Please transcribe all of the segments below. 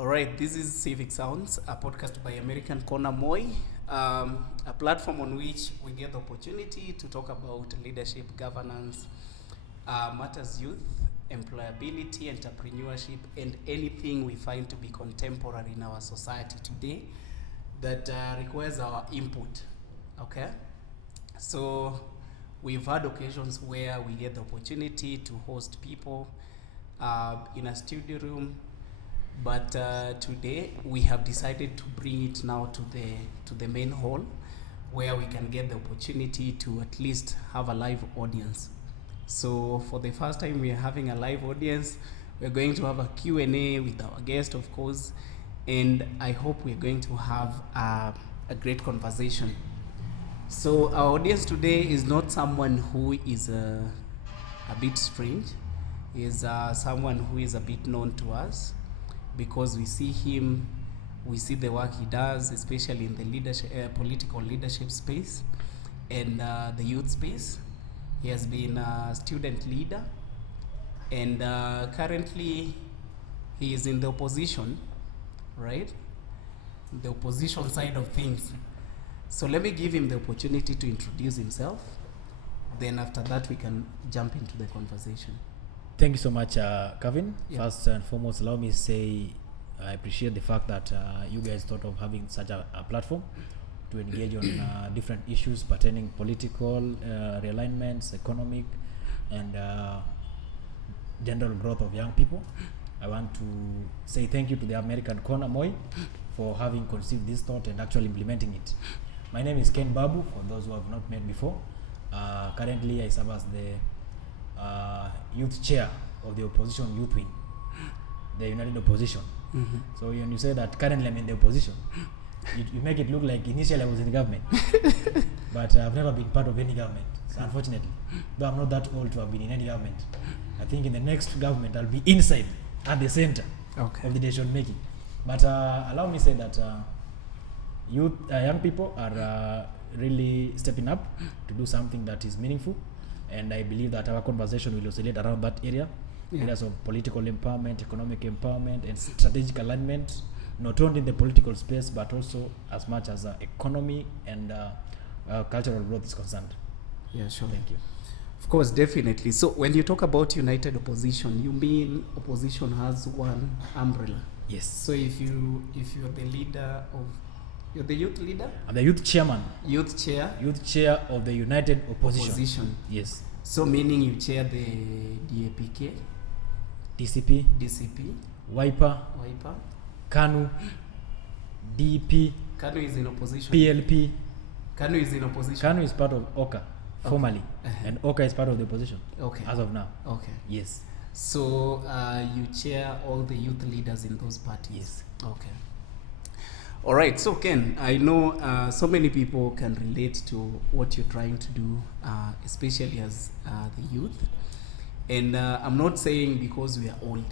All right, this is Civic Sounds, a podcast by American Corner Moy, a platform on which we get the opportunity to talk about leadership, governance, matters youth, employability, entrepreneurship, and anything we find to be contemporary in our society today that requires our input. Okay? So we've had occasions where we get the opportunity to host people in a studio room, but today we have decided to bring it now to the main hall, where we can get the opportunity to at least have a live audience. So for the first time we are having a live audience. We're going to have a Q&A with our guest, of course, and I hope we're going to have a great conversation. So our audience today is not someone who is a bit strange. Is someone who is a bit known to us, because we see him, we see the work he does, especially in the leadership, political leadership space and the youth space. He has been a student leader, and currently he is in the opposition, right? The opposition side of things. So let me give him the opportunity to introduce himself. Then after that, we can jump into the conversation. Thank you so much, Cavin. Yeah. First and foremost, allow me to say I appreciate the fact that you guys thought of having such a platform to engage on different issues pertaining political realignments, economic, and general growth of young people. I want to say thank you to the American Corner Moy for having conceived this thought and actually implementing it. My name is Babu, for those who have not met before. Currently, I serve as the youth chair of the opposition youth wing, the United Opposition. Mm-hmm. So when you say that currently I'm in the opposition, you make it look like initially I was in the government, but I've never been part of any government, so unfortunately. Though I'm not that old to have been in any government. I think in the next government I'll be inside, at the center of the decision making. But allow me to say that young people are really stepping up to do something that is meaningful. And I believe that our conversation will oscillate around that area, areas of political empowerment, economic empowerment, and strategic alignment, not only in the political space, but also as much as economy and cultural growth is concerned. Yeah, sure. Thank you. Of course, definitely. So when you talk about united opposition, you mean opposition has one umbrella? Yes. So if you're the leader of, you're the youth leader? I'm the youth chairman. Youth chair of the United Opposition. Yes. So meaning you chair the DAPK, DCP, Wiper, KANU, DP, KANU is in opposition. PLP. KANU is in opposition. KANU is part of OCA, formally. And OCA is part of the opposition. Okay. As of now. Okay. Yes. So you chair all the youth leaders in those parties. Yes. Okay. All right. So Ken, I know so many people can relate to what you're trying to do, especially as the youth. And I'm not saying because we are old.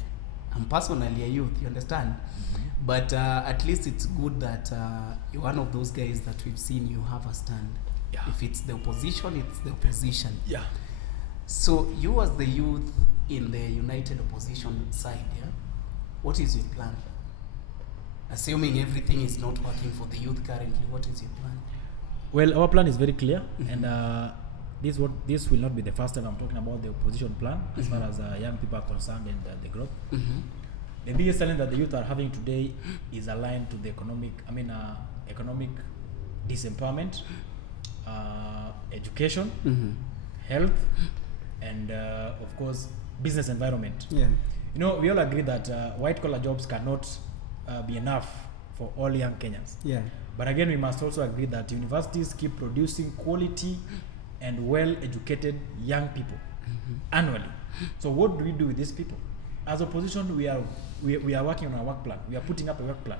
I'm personally a youth, you understand? Mm-hmm. But at least it's good that you're one of those guys that we've seen you have a stand. Yeah. If it's the opposition, it's the opposition. Yeah. So you as the youth in the United Opposition side, yeah, what is your plan? Assuming everything is not working for the youth currently, what is your plan? Well, our plan is very clear, Mm-hmm. and this will not be the first time I'm talking about the opposition plan as Mm-hmm. far as young people are concerned and the growth. Mm-hmm. The biggest challenge that the youth are having today is aligned to the economic disempowerment, education, Mm-hmm. health, and of course business environment. Yeah. You know, we all agree that white collar jobs cannot be enough for all young Kenyans. Yeah. But again, we must also agree that universities keep producing quality and well-educated young people annually. So what do we do with these people? As opposition, we are working on our work plan. We are putting up a work plan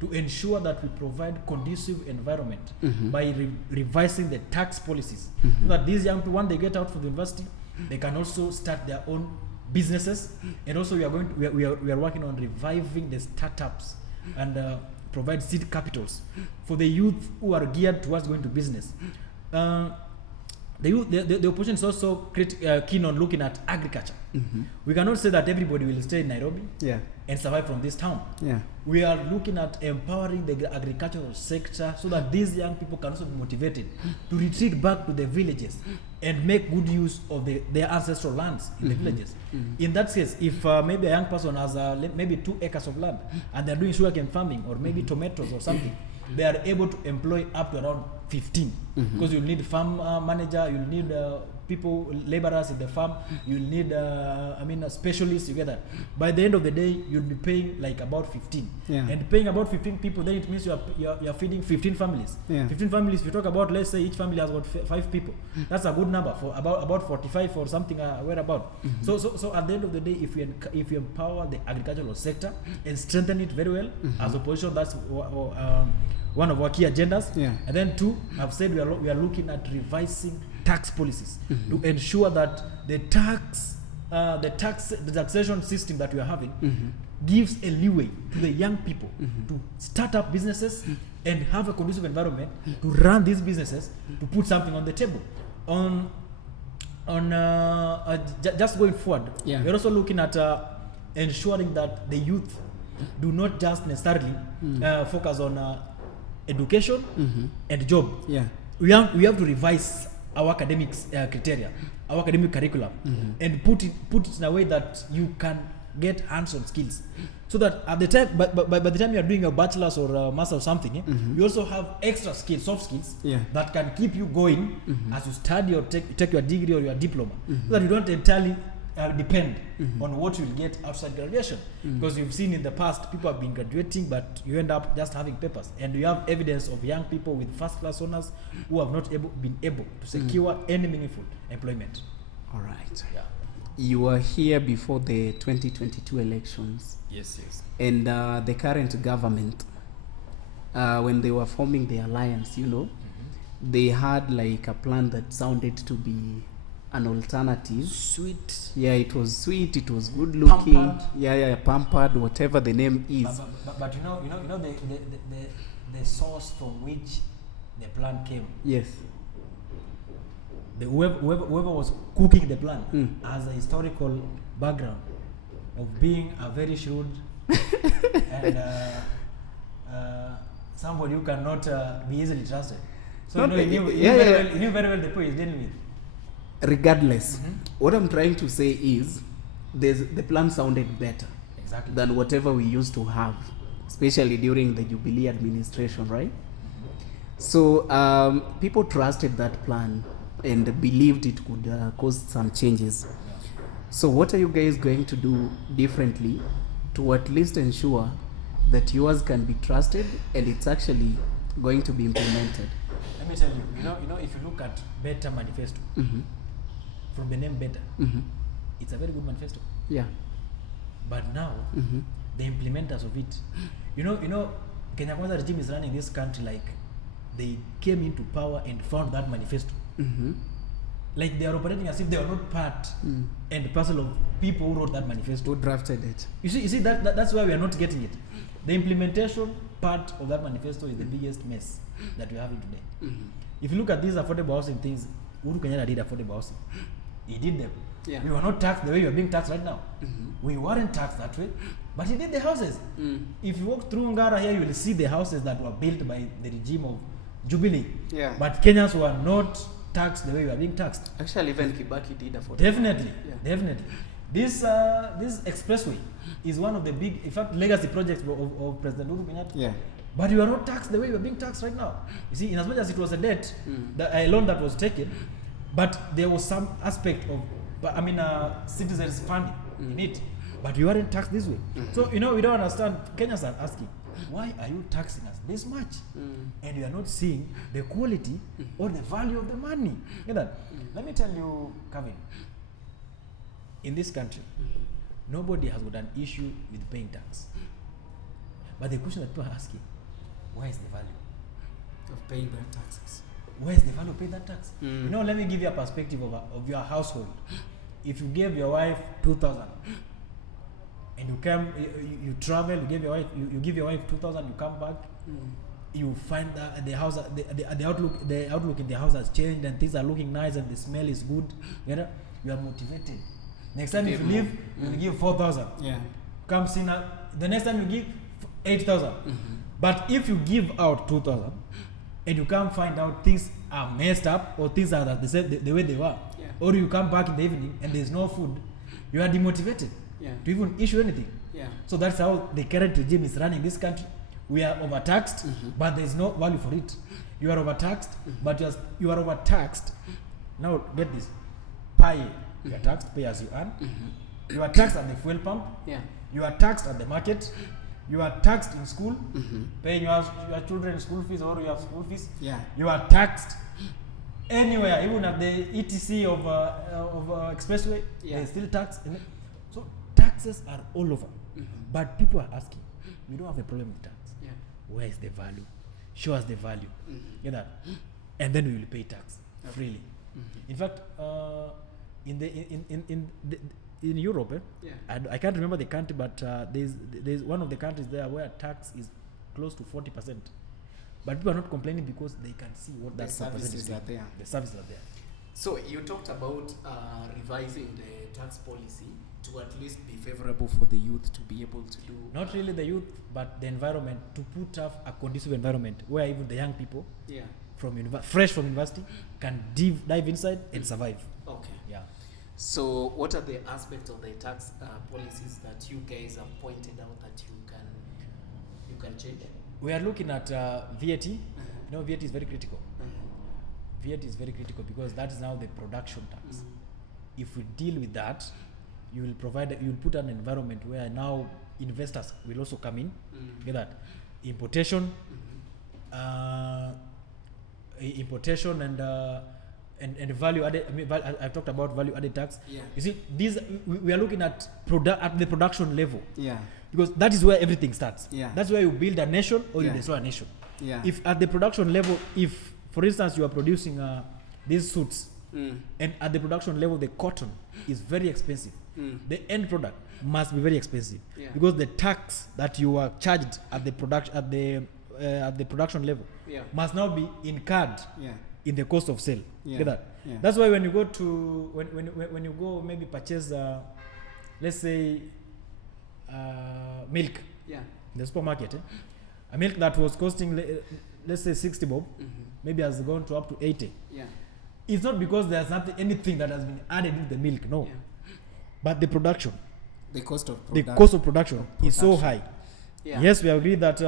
to ensure that we provide conducive environment by revising the tax policies, so that these young people, when they get out from the university, they can also start their own businesses. And also we are working on reviving the startups and provide seed capitals for the youth who are geared towards going to business. the opposition is also keen on looking at agriculture. We cannot say that everybody will stay in Nairobi and survive from this town. We are looking at empowering the agricultural sector so that these young people can also be motivated to retreat back to the villages and make good use of their ancestral lands in the villages. In that case, if maybe a young person has maybe 2 acres of land and they're doing sugarcane farming or maybe tomatoes or something, they are able to employ up to around 15 because you'll need farm manager, you'll need people, laborers in the farm, you'll need specialists. You get that. By the end of the day, you'll be paying like about 15, and paying about 15 people, then it means you're feeding 15 families. 15 families. If you talk about, let's say each family has got 5 people, that's a good number for about 45 or something whereabout. So at the end of the day, if you empower the agricultural sector and strengthen it very well, as opposition, that's one of our key agendas. And then 2, I've said we are looking at revising tax policies to ensure that the taxation system that we are having gives a leeway to the young people to start up businesses and have a conducive environment to run these businesses, to put something on the table. Just going forward, we're also looking at ensuring that the youth do not just necessarily focus on education and job. We have to revise our academics criteria, our academic curriculum, and put it in a way that you can get hands-on skills, so that at the time, by the time you are doing your bachelor's or a master or something, you also have extra skills, soft skills, that can keep you going as you study or take your degree or your diploma, so that you don't entirely depend on what you'll get outside graduation. Because you've seen in the past, people have been graduating, but you end up just having papers, and you have evidence of young people with first-class honors who have not been able to secure any meaningful employment. All right. You were here before the 2022 elections. Yes. And the current government, when they were forming the alliance, they had like a plan that sounded to be an alternative. Sweet. Yeah, it was sweet, it was good looking. Pampered. Pampered, whatever the name is. But you know the source from which the plan came. Yes. Whoever was cooking the plan has a historical background of being a very shrewd and somebody who cannot be easily trusted. So he knew very well the point he's dealing with. Regardless, what I'm trying to say is the plan sounded better than whatever we used to have, especially during the Jubilee administration, right? So people trusted that plan and believed it could cause some changes. So what are you guys going to do differently to at least ensure that yours can be trusted and it's actually going to be implemented? Let me tell you, if you look at Better Manifesto, from the name Better, it's a very good manifesto. But now, the implementers of it, Kenya Kwanza regime is running this country like they came into power and found that manifesto. Like they are operating as if they are not part and parcel of people who wrote that manifesto. Who drafted it. You see that's why we are not getting it. The implementation part of that manifesto is the biggest mess that we are having today. If you look at these affordable housing things, Uhuru Kenyatta did affordable housing. He did them. We were not taxed the way we are being taxed right now. We weren't taxed that way, but he did the houses. If you walk through Ngara here, you will see the houses that were built by the regime of Jubilee. But Kenyans were not taxed the way we are being taxed. Actually, even Kibaki did affordable. Definitely. This expressway is one of the big, in fact, legacy projects of President Uhuru Kenyatta. But you are not taxed the way you are being taxed right now. You see, in as much as it was a debt, a loan that was taken, but there was some aspect of, citizens' funding in it. But you aren't taxed this way. So, we don't understand. Kenyans are asking, why are you taxing us this much? And you are not seeing the quality or the value of the money. Get that? Let me tell you, Cavin, in this country, nobody has got an issue with paying tax. But the question that people are asking, where is the value of paying that taxes? Where is the value of paying that tax? Let me give you a perspective of your household. If you gave your wife 2,000 and you travel, you give your wife 2,000, you come back, you find the house, the outlook in the house has changed and things are looking nice and the smell is good. You know, you are motivated. Next time if you leave, you will give 4,000. Yeah. Come see now. The next time you give 8,000. But if you give out 2,000 and you come find out things are messed up or things are the way they were, or you come back in the evening and there's no food, you are demotivated to even issue anything. So that's how the current regime is running this country. We are overtaxed, but there's no value for it. You are overtaxed, but you are overtaxed. Now get this: pay. You are taxed, pay as you earn. You are taxed at the fuel pump. You are taxed at the market. You are taxed in school, paying your children school fees or your school fees. You are taxed anywhere, even at the ETC of expressway. They still tax. So taxes are all over. But people are asking, we don't have a problem with tax. Where is the value? Show us the value. You know that? And then we will pay tax freely. In fact, in Europe, I can't remember the country, but there's one of the countries there where tax is close to 40%. But people are not complaining because they can see what that services are there. The services are there. So you talked about revising the tax policy to at least be favorable for the youth to be able to do. Not really the youth, but the environment, to put up a conducive environment where even the young people from fresh from university can dive inside and survive. Okay. Yeah. So what are the aspects of the tax policies that you guys have pointed out that you can change? We are looking at VAT. You know, VAT is very critical. VAT is very critical because that is now the production tax. If we deal with that, you will put an environment where now investors will also come in. Get that? Importation, importation and value added. I mean, I've talked about value added tax. You see, these we are looking at at the production level. Because that is where everything starts. That's where you build a nation or you destroy a nation. If at the production level, if for instance you are producing these suits, and at the production level the cotton is very expensive, the end product must be very expensive because the tax that you are charged at the production level must now be incurred in the cost of sale. Get that? That's why when you go to when you go maybe purchase let's say milk in the supermarket, a milk that was costing let's say 60 bob, maybe has gone to up to 80. It's not because there's anything that has been added into the milk, no. But the production, the cost of production is so high. Yes, we agree that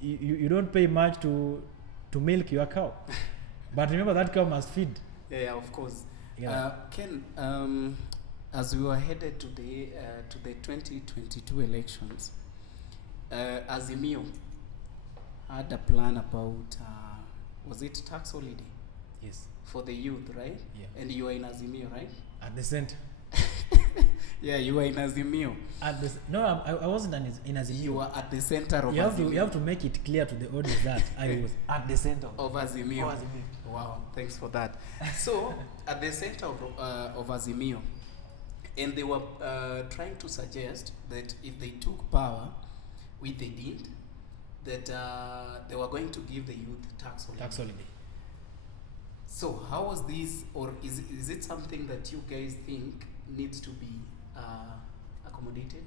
you don't pay much to milk your cow, but remember that cow must feed. Of course. Ken, as we were headed to the 2022 elections, Azimio had a plan about was it tax holiday? Yes. For the youth, right? And you were in Azimio, right? At the center. You were in Azimio. No, I wasn't in Azimio. You were at the center of Azimio. You have to make it clear to the audience that I was at the center of Azimio. Wow, thanks for that. So, at the center of Azimio, and they were trying to suggest that if they took power, which they did, that they were going to give the youth tax holiday. So how was this, or is it something that you guys think needs to be accommodated?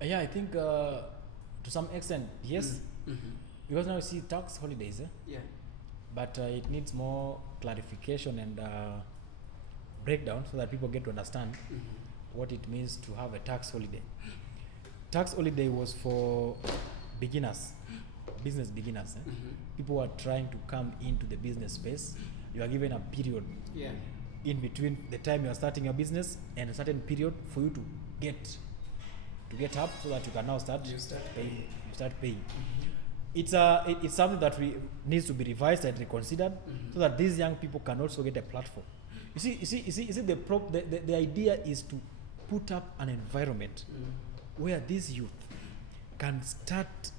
I think to some extent, yes. Because now you see tax holidays, but it needs more clarification and breakdown so that people get to understand what it means to have a tax holiday. Tax holiday was for beginners, business beginners. People who are trying to come into the business space. You are given a period in between the time you are starting your business and a certain period for you to get up so that you can now start paying. It's something that needs to be revised and reconsidered so that these young people can also get a platform. You see the idea is to put up an environment where these youth can start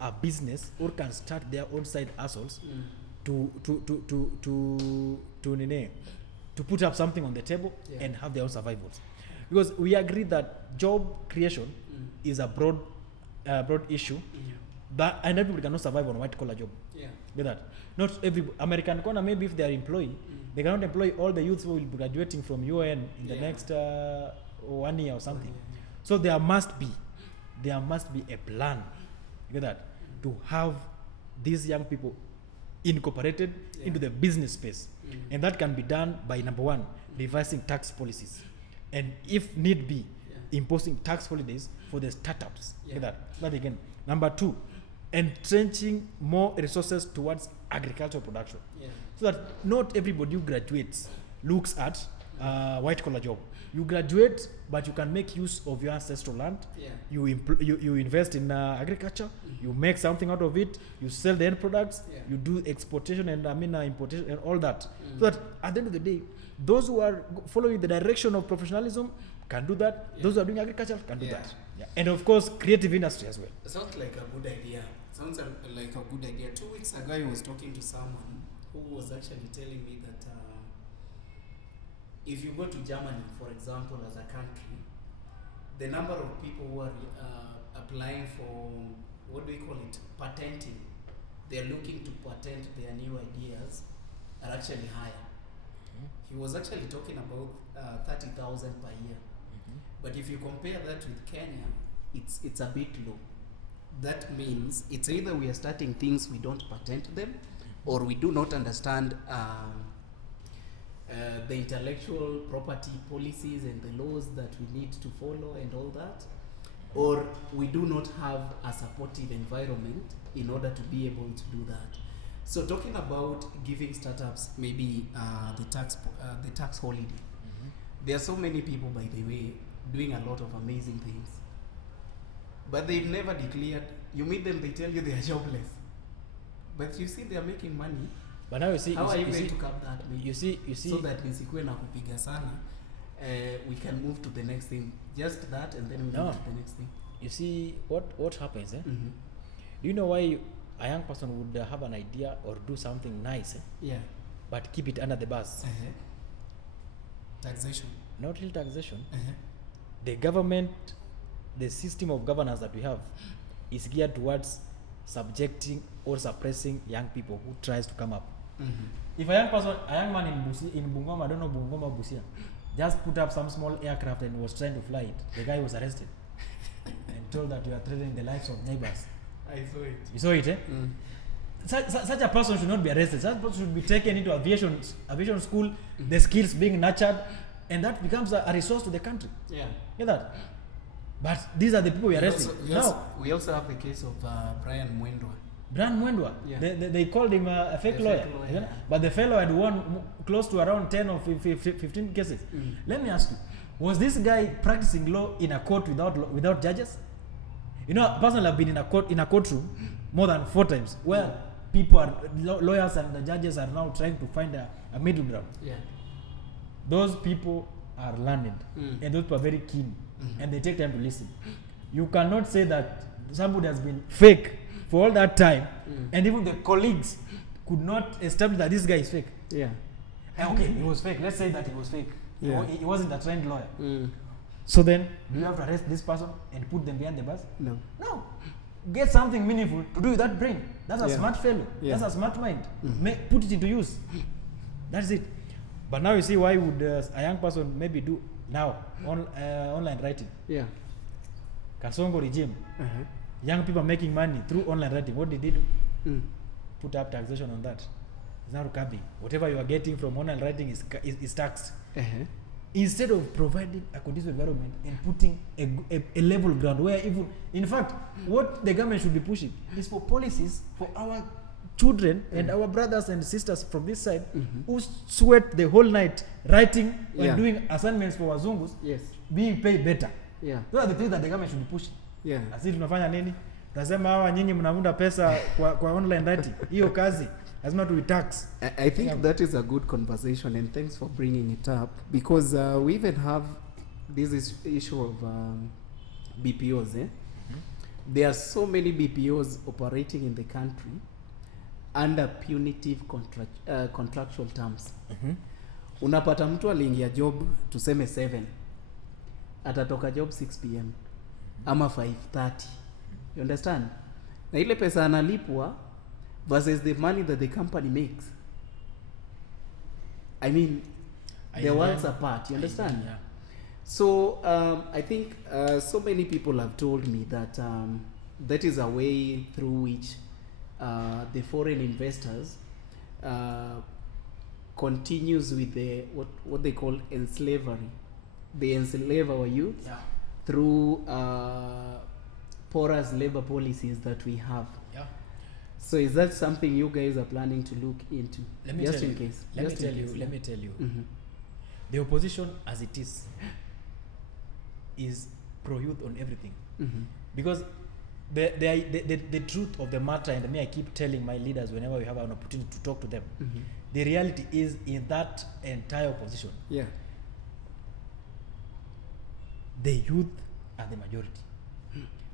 a business or can start their own side hustles to put up something on the table and have their own survivals. Because we agree that job creation is a broad issue, That and everybody cannot survive on a white collar job. Yeah. Get that? Not every American corner. Maybe if they are employee, they cannot employ all the youths who will be graduating from UN in the next 1 year or something. So there must be a plan. You get that? To have these young people incorporated into the business space, and that can be done by number one, revising tax policies, and if need be, imposing tax holidays for the startups. Get that again. Number two, entrenching more resources towards agricultural production, so that not everybody who graduates looks at white collar job. You graduate, but you can make use of your ancestral land. You invest in agriculture. You make something out of it. You sell the end products. You do exportation and importation and all that. So that at the end of the day, those who are following the direction of professionalism can do that. Those who are doing agriculture can do that. And of course, creative industry as well. It sounds like a good idea. Sounds like a good idea. 2 weeks ago, I was talking to someone who was actually telling me that if you go to Germany, for example, as a country, the number of people who are applying for, what do we call it, patenting, they're looking to patent their new ideas, are actually higher. He was actually talking about 30,000 per year. But if you compare that with Kenya, it's a bit low. That means it's either we are starting things, we don't patent them, or we do not understand the intellectual property policies and the laws that we need to follow and all that, or we do not have a supportive environment in order to be able to do that. So talking about giving startups maybe the tax holiday, there are so many people, by the way, doing a lot of amazing things, but they've never declared. You meet them, they tell you they are jobless, but you see they are making money. But now you see, how are you going to cap that? Maybe? You see, so that nisikuwe na kupiga sana, we can move to the next thing. Just that, and then we move to the next thing. You see what happens? Do you know why a young person would have an idea or do something nice? But keep it under the bus. Taxation. Not real taxation. The government, the system of governance that we have, is geared towards subjecting or suppressing young people who tries to come up. If a young man in Bungoma, I don't know Bungoma, Busia, just put up some small aircraft and was trying to fly it, the guy was arrested and told that you are threatening the lives of neighbors. I saw it. You saw it, eh? Such a person should not be arrested. Such a person should be taken into aviation school, the skills being nurtured, and that becomes a resource to the country. Get that? But these are the people we are arresting. We also have the case of Brian Mwendwa. Brian Mwendwa, they called him a fake lawyer. But the fellow had won close to around 10 or 15 cases. Let me ask you, was this guy practicing law in a court without judges? You know, personally, I've been in a courtroom more than 4 times where people are lawyers and the judges are now trying to find a middle ground. Those people are learned, and those people are very keen, and they take time to listen. You cannot say that somebody has been fake for all that time, and even the colleagues could not establish that this guy is fake. Okay, he was fake. Let's say that he was fake. He wasn't a trained lawyer. So then, do you have to arrest this person and put them behind the bus? No. Get something meaningful to do with that brain. That's a smart fellow. That's a smart mind. Put it into use. That's it. But now you see, why would a young person maybe do now online writing? Kasongo regime. Young people making money through online writing. What did they do? Put up taxation on that. It's not capping. Whatever you are getting from online writing is taxed. Instead of providing a conducive environment and putting a level ground where even, in fact, what the government should be pushing is for policies for our children and our brothers and sisters from this side who sweat the whole night writing and doing assignments for wazungus, being paid better. Those are the things that the government should be pushing. Asi tunafanya nini? Tunasema hawa nyinyi mnavunda pesa kwa online writing. Hiyo kazi lazima tu tax. I think that is a good conversation, and thanks for bringing it up, because we even have this issue of BPOs. There are so many BPOs operating in the country under punitive contractual terms. Unapata mtu aliingia job tuseme 7, atatoka job 6 p.m. ama 5:30. You understand? na ile pesa analipwa versus the money that the company makes. I mean, the worlds apart, you understand? Yeah. So I think so many people have told me that that is a way through which the foreign investors continues with the what they call enslavery. They enslave our youth through porous labor policies that we have. Yeah. So is that something you guys are planning to look into? Let me just tell in you. case. Let Just me in tell you. case, Let yeah. me tell you. Mhm. The opposition, as it is pro-youth on everything. Mhm. Because the truth of the matter, and I keep telling my leaders whenever we have an opportunity to talk to them, Mhm. the reality is in that entire opposition, Yeah. the youth are the majority.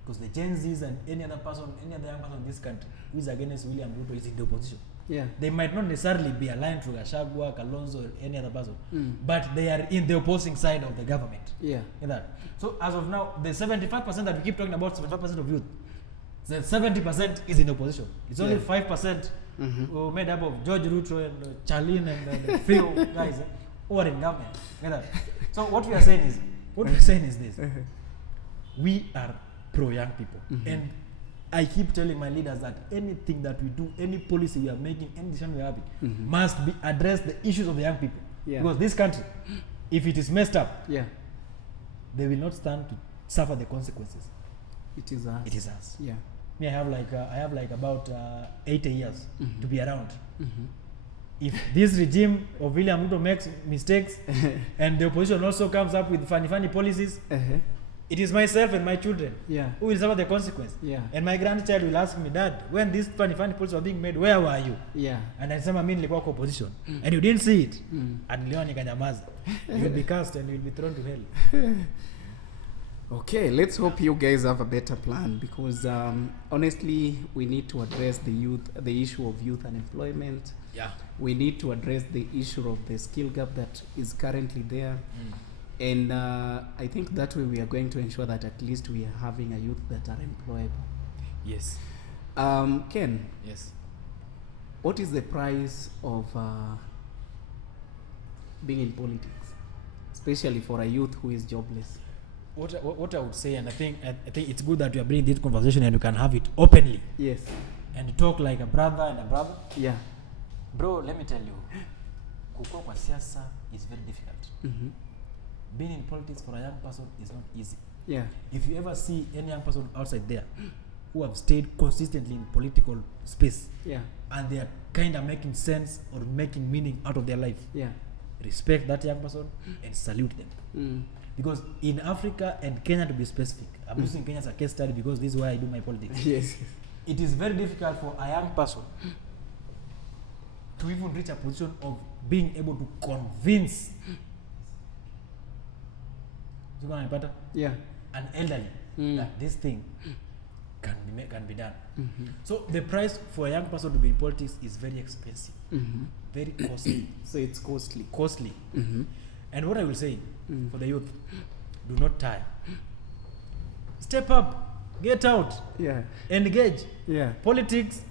Because the Gen Zs and any other young person in this country who is against William Ruto is in the opposition. Yeah. They might not necessarily be aligned to Gachagua, Kalonzo, or any other person, Mm. but they are in the opposing side of the government. Yeah. In that. So as of now, the 75% that we keep talking about, 75% of youth, the 70% is in opposition. It's only Yeah. 5% Mhm. made up of George Ruto and Charlene and a few guys who are in government. In that. So what we are saying is this: we are pro young people, and I keep telling my leaders that anything that we do, any policy we are making, any decision we are having, must be address the issues of the young people. Yeah. Because this country, if it is messed up, Yeah. they will not stand to suffer the consequences. It is us. It is us. Yeah. Me, I have like about 80 years to be around. If this regime of William Ruto makes mistakes and the opposition also comes up with funny policies, it is myself and my children Yeah. who will suffer the consequence. Yeah. And my grandchild will ask me, Dad, when these funny policies were being made, where were you? Yeah. And I say, mimi nilikuwa kwa opposition. And you didn't see it. Mm. And niliona nikanyamaza. You will be cast and you will be thrown to hell. Okay, let's hope you guys have a better plan, because honestly, we need to address the issue of youth unemployment. Yeah. We need to address the issue of the skill gap that is currently there. And I think that way we are going to ensure that at least we are having a youth that are employable. Yes. Ken, Yes. what is the price of being in politics, especially for a youth who is jobless? What I would say, and I think it's good that we are bringing this conversation and we can have it openly Yes. and talk like a brother and a brother. Yeah. Bro, let me tell you, kukua kwa siasa is very difficult. Mm-hmm. Being in politics for a young person is not easy. Yeah. If you ever see any young person outside there who have stayed consistently in political space Yeah. and they are kind of making sense or making meaning out of their life, Yeah. respect that young person and salute them. Mm. Because in Africa and Kenya, to be specific, I'm using Kenya as a case study because this is where I do my politics. Yes. It is very difficult for a young person to even reach a position of being able to convince Yeah. an elderly that this thing can be done. Mm-hmm. So the price for a young person to be in politics is very expensive, Mm-hmm. very costly. So it's costly. Mm-hmm. And what I will say for the youth, do not tire. Step up, get out, Yeah. engage. Yeah. Politics,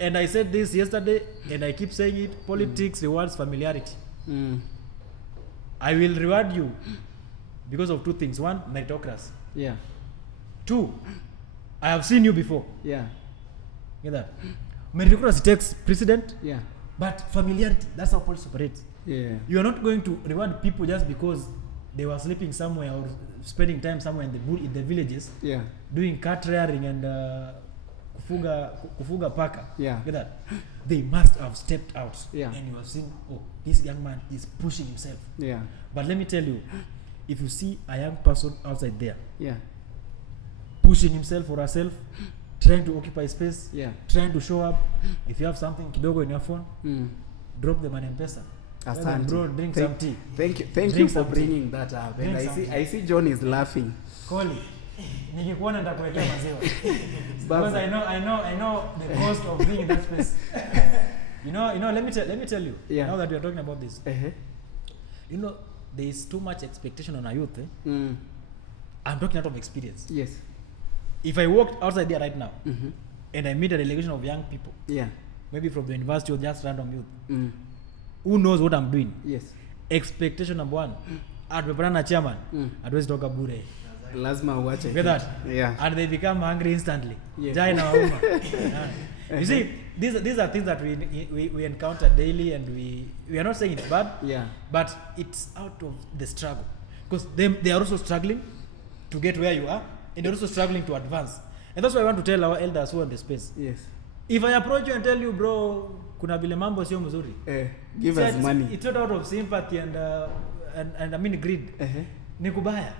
and I said this yesterday and I keep saying it, politics rewards familiarity. Mm. I will reward you because of two things. One, meritocracy. Yeah. Two, I have seen you before. Yeah. Get that? Meritocracy takes precedent, Yeah. but familiarity, that's how politics operates. Yeah. You are not going to reward people just because they were sleeping somewhere or spending time somewhere in the villages Yeah. doing cat rearing and kufuga paka. Yeah. Get that? They must have stepped out. Yeah. And you have seen, oh, this young man is pushing himself. Yeah. But let me tell you, if you see a young person outside there Yeah. pushing himself or herself, trying to occupy space, Yeah. trying to show up, if you have something kidogo in your phone, Mm. drop them an M-Pesa. Asante. Bro, drink some tea. Thank you Drink for some tea. bringing that up. And Drink I see John is laughing. Koli, nikikuona nitakuwekea maziwa. Babu. Because I know the cost of being in that space. You know, let me tell you. Yeah. Now that we are talking about this, Uh-huh. you know, there is too much expectation on our youth. Mm. I'm talking out of experience. Yes. If I walked outside there right now, Mm-hmm. and I meet a delegation of young people, Yeah. maybe from the university or just random youth, Mm. who knows what I'm doing. Yes. Expectation number one, tumepatana na chairman, hatuwezi toka bure. Lazima uache. Get that? Yeah. And they become hungry instantly. Yeah. Jai na wauma. You see, these are things that we encounter daily, and we are not saying it's bad, Yeah. but it's out of the struggle. Because they are also struggling to get where you are, and they're also struggling to advance. And that's why I want to tell our elders who are in the space. Yes. If I approach you and tell you, bro, kuna vile mambo sio mzuri, Give us money. It's not out of sympathy and I mean greed. Ni kubaya.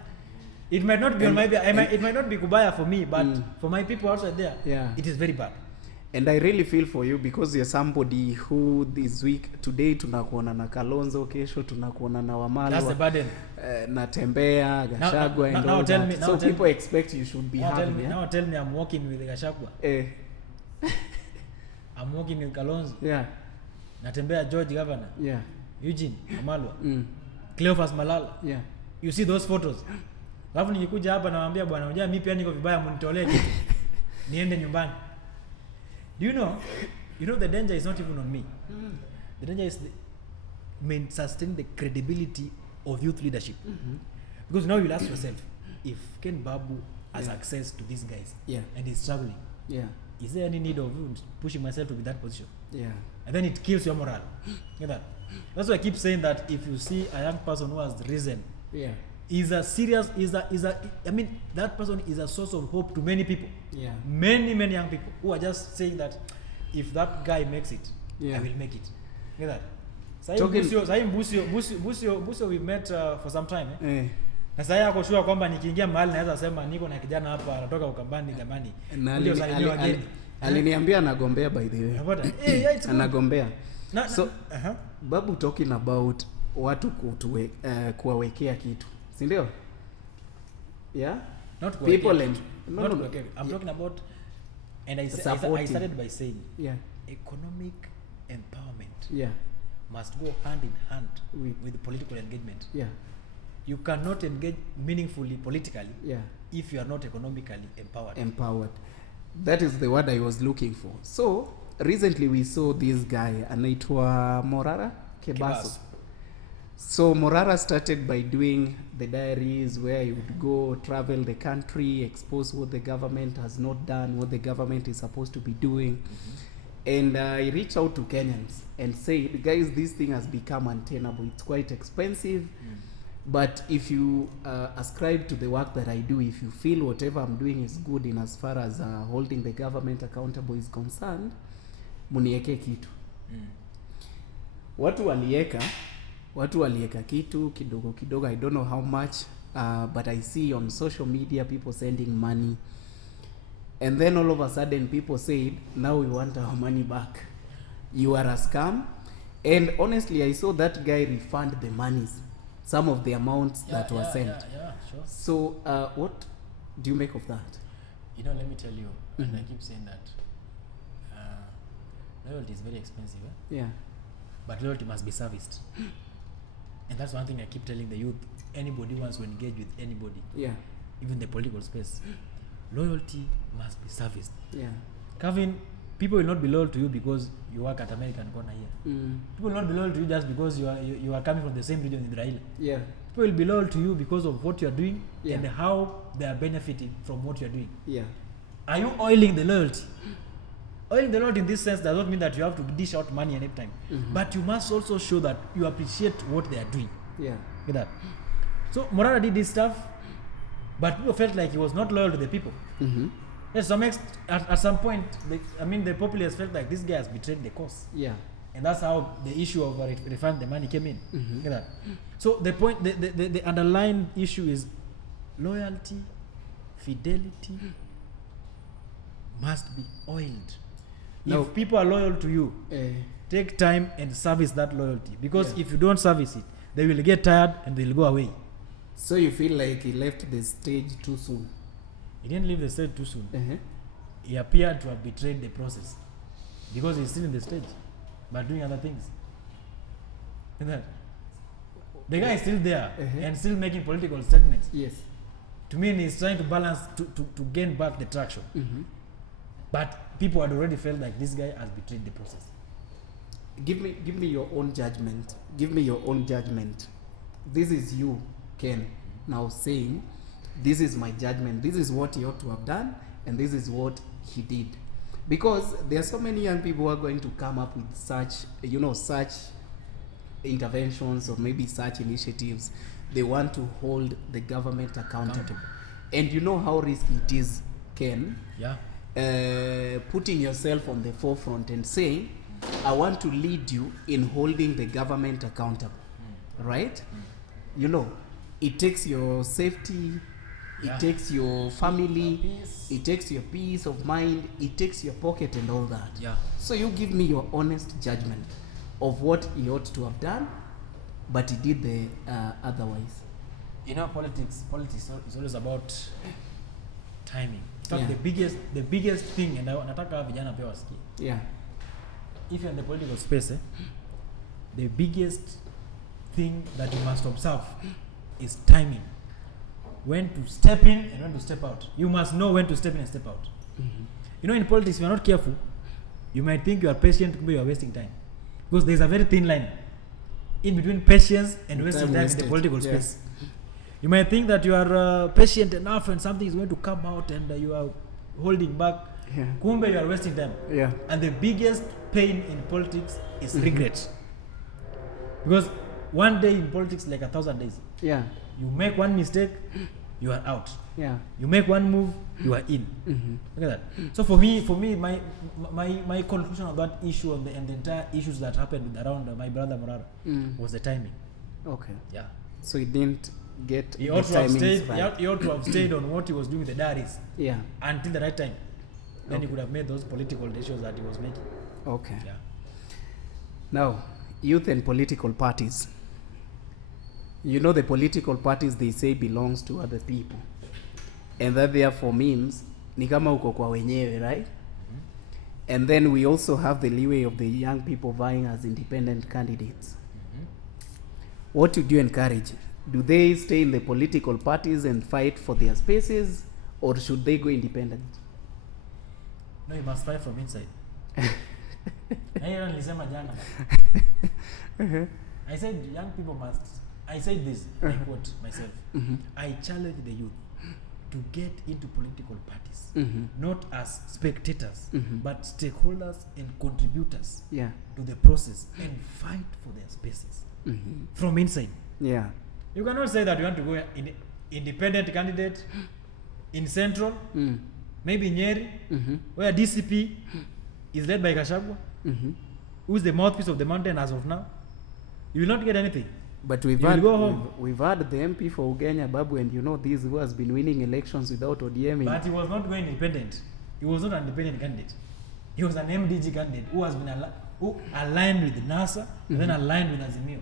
It might not be it might not be kubaya for me, but for my people outside there, it is very bad. And I really feel for you because you're somebody who this week, today tunakuona na Kalonzo, kesho tunakuona na Wamalwa. That's the burden. Natembea, Gachagua, and all that. So people expect you should be happy. Now tell me I'm walking with Gachagua. I'm walking with Kalonzo. Yeah. Natembea George Governor. Yeah. Eugene Wamalwa. Cleophas Malala. Yeah. You see those photos. Alafu nikikuja hapa nawaambia bwana, unajua mimi pia niko vibaya, mnitolee kitu. Niende nyumbani. Do you know the danger is not even on me. The danger is sustain the credibility of youth leadership. Because now you'll ask yourself, if Ken Babu has access to these guys and is struggling, is there any need of pushing myself to be that position? Yeah. And then it kills your morale. Get that? That's why I keep saying that if you see a young person who has risen, that person is a source of hope to many people. Yeah. Many young people who are just saying that if that guy makes it, I will make it. Get that? Busio we met for some time. Na sasa yako sure kwamba nikiingia mahali naweza sema niko na kijana hapa anatoka Ukambani jamani. Ndio salimia wageni. Aliniambia anagombea by the way. Anagombea. So Babu talking about watu kuwawekea kitu. Si ndio? Yeah? Not people and I'm talking about, and I started by saying economic empowerment must go hand in hand with political engagement. Yeah. You cannot engage meaningfully politically if you are not economically empowered. That is the word I was looking for. So recently we saw this guy anaitwa Morara Kebaso. So Morara started by doing the diaries where you would go travel the country, expose what the government has not done, what the government is supposed to be doing. And I reached out to Kenyans and said, guys, this thing has become untenable. It's quite expensive. But if you ascribe to the work that I do, if you feel whatever I'm doing is good in as far as holding the government accountable is concerned, munieke kitu. Watu walieka kitu kidogo. I don't know how much, but I see on social media people sending money. And then all of a sudden people said, now we want our money back. You are a scam. And honestly, I saw that guy refund the monies, some of the amounts that were sent. Yeah, sure. So what do you make of that? Let me tell you, and I keep saying that loyalty is very expensive. Yeah. But loyalty must be serviced. And that's one thing I keep telling the youth. Anybody wants to engage with anybody, even the political space, loyalty must be serviced. Cavin, people will not be loyal to you because you work at American Corner here. People will not be loyal to you just because you are coming from the same region in Israel. People will be loyal to you because of what you are doing and how they are benefiting from what you are doing. Are you oiling the loyalty? Oiling the loyalty in this sense does not mean that you have to dish out money any time. But you must also show that you appreciate what they are doing. Get that? So Morara did this stuff, but people felt like he was not loyal to the people. At some point, the populace felt like this guy has betrayed the cause. And that's how the issue of refund the money came in. Get that? So the point, the underlying issue is loyalty, fidelity must be oiled. Now, if people are loyal to you, take time and service that loyalty. Because if you don't service it, they will get tired and they'll go away. So you feel like he left the stage too soon? He didn't leave the stage too soon. He appeared to have betrayed the process because he's still in the stage but doing other things. The guy is still there and still making political statements. To me, he's trying to balance to gain back the traction. But people had already felt like this guy has betrayed the process. Give me your own judgment. Give me your own judgment. This is you, Ken, now saying, this is my judgment. This is what he ought to have done, and this is what he did. Because there are so many young people who are going to come up with such interventions or maybe such initiatives. They want to hold the government accountable. And you know how risky it is, Ken, putting yourself on the forefront and saying, I want to lead you in holding the government accountable. Right? You know, it takes your safety, it takes your family, it takes your peace of mind, it takes your pocket and all that. Yeah. So you give me your honest judgment of what he ought to have done, but he did the otherwise. You know, politics is always about timing. In fact, the biggest thing, and nataka vijana pia wasikie. Yeah. If you're in the political space, the biggest thing that you must observe is timing. When to step in and when to step out. You must know when to step in and step out. You know, in politics, if you're not careful, you might think you are patient, but you are wasting time. Because there's a very thin line in between patience and wasting time in the political space. You might think that you are patient enough and something is going to come out and you are holding back. Kumbe, you are wasting time. And the biggest pain in politics is regret. Because one day in politics like 1,000 days. You make one mistake, you are out. You make one move, you are in. Look at that. So for me, my conclusion on that issue and the entire issues that happened around my brother Morara was the timing. Okay. Yeah. So he didn't get he the ought to have timings stayed. right. He ought to have stayed on what he was doing with the diaries. Until the right time. Then he could have made those political decisions that he was making. Okay. Yeah. Now, youth and political parties. You know, the political parties, they say belongs to other people, and that therefore means ni kama uko kwa wenyewe, right? And then we also have the leeway of the young people vying as independent candidates. What would you encourage? Do they stay in the political parties and fight for their spaces, or should they go independent? No, you must fight from inside. I said young people must. I said this, I quote myself. I challenge the youth to get into political parties, not as spectators, but stakeholders and contributors to the process and fight for their spaces from inside. You cannot say that you want to go in independent candidate in Central, maybe Nyeri, where DCP is led by Gachagua, who is the mouthpiece of the mountain as of now. You will not get anything. But we've had the MP for Ugenya, Babu, and you know this, who has been winning elections without ODM. But he was not going independent. He was not an independent candidate. He was an MDG candidate who has been who aligned with NASA and then aligned with Azimio.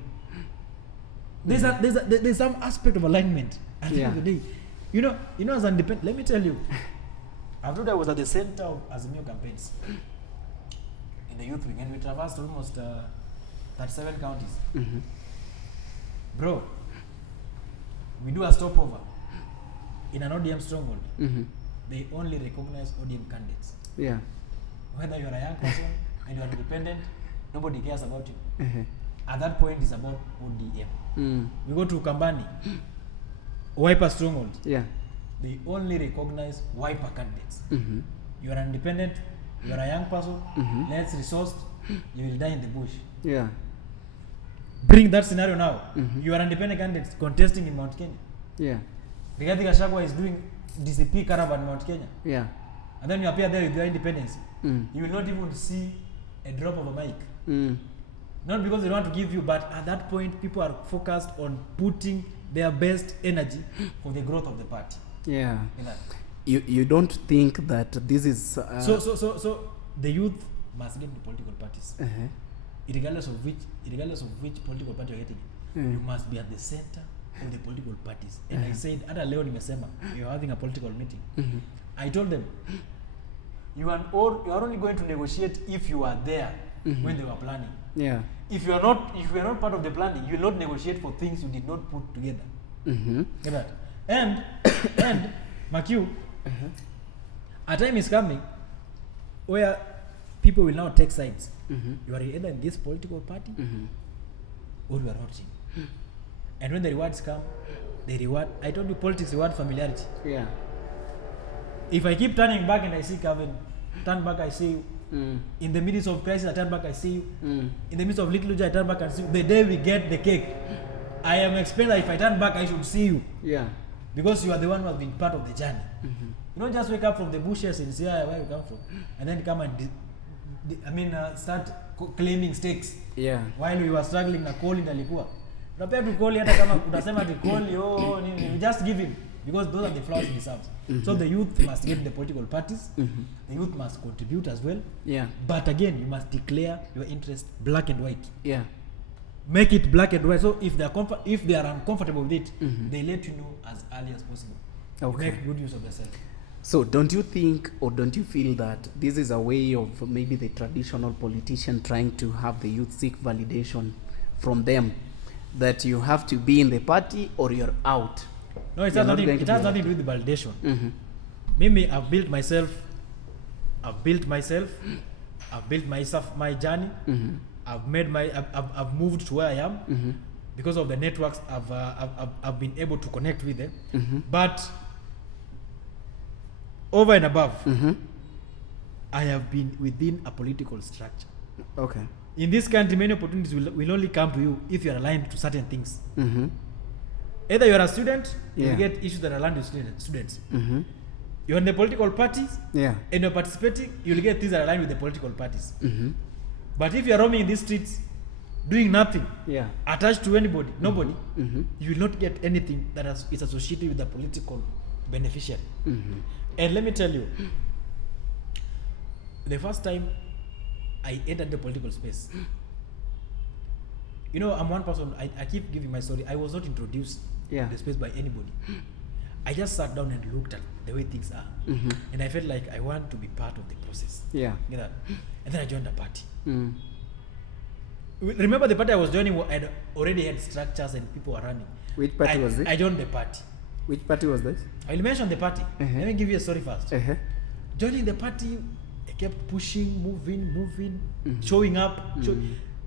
There's some aspect of alignment at the end of the day. You know, as an independent, let me tell you, Apodo was at the center of Azimio campaigns in the youth wing, and we traversed almost 37 counties. Bro, we do a stopover in an ODM stronghold. They only recognize ODM candidates. Whether you are a young person and you are independent, nobody cares about you. At that point, it's about ODM. We go to Kambani, Wiper stronghold. They only recognize Wiper candidates. You are an independent, you are a young person, less resourced, you will die in the bush. Bring that scenario now. You are an independent candidate contesting in Mount Kenya. Rigathi Gachagua is doing DCP caravan in Mount Kenya. And then you appear there with your independence. You will not even see a drop of a mic. Not because they want to give you, but at that point, people are focused on putting their best energy for the growth of the party. You don't think that this is... So the youth must get into political parties. Regardless of which political party you're getting, you must be at the center of the political parties. And I said, at Leo nimesema, you're having a political meeting. I told them, you are only going to negotiate if you are there when they were planning. If you are not part of the planning, you will not negotiate for things you did not put together. Get that? And Makiu, a time is coming where people will now take sides. Mm-hmm. You are either in this political party Mm-hmm. or you are not. And when the rewards come, they reward. I told you, politics reward familiarity. Yeah. If I keep turning back and I see Cavin, turn back I see you. In the midst of crisis, I turn back I see you. In the midst of little Luja, I turn back and see you. The day we get the cake, I am expecting that if I turn back, I should see you. Yeah. Because you are the one who has been part of the journey. Mm-hmm. You don't just wake up from the bushes and say, where you come from, and then come and start claiming stakes. Yeah. While we were struggling na call nalikuwa. Unapea tu call hata kama unasema ati call you just give him, because those are the flowers he deserves. So the youth must get in the political parties. The youth must contribute as well. Yeah. But again, you must declare your interest black and white. Yeah. Make it black and white. So if they are uncomfortable with it, they let you know as early as possible. Okay. Make good use of yourself. So don't you think, or don't you feel that this is a way of maybe the traditional politician trying to have the youth seek validation from them, that you have to be in the party or you're out? No, it has nothing to do with the validation. Mimi, I've built myself, I've built my journey. I've moved to where I am because of the networks I've been able to connect with them. But over and above, I have been within a political structure. Okay. In this country, many opportunities will only come to you if you are aligned to certain things. Either you are a student, you get issues that are aligned with students. You're in the political parties, and you're participating, you'll get things that are aligned with the political parties. But if you're roaming in these streets, doing nothing, attached to anybody, nobody, you will not get anything that is associated with the political beneficiary. And let me tell you, the first time I entered the political space, you know, I'm one person, I keep giving my story. I was not introduced to the space by anybody. I just sat down and looked at the way things are. And I felt like I want to be part of the process. Yeah. You know? And then I joined the party. Remember the party I was joining, I already had structures and people were running. Which party was it? I joined the party. Which party was this? I will mention the party. Let me give you a story first. Joining the party, I kept pushing, moving, showing up.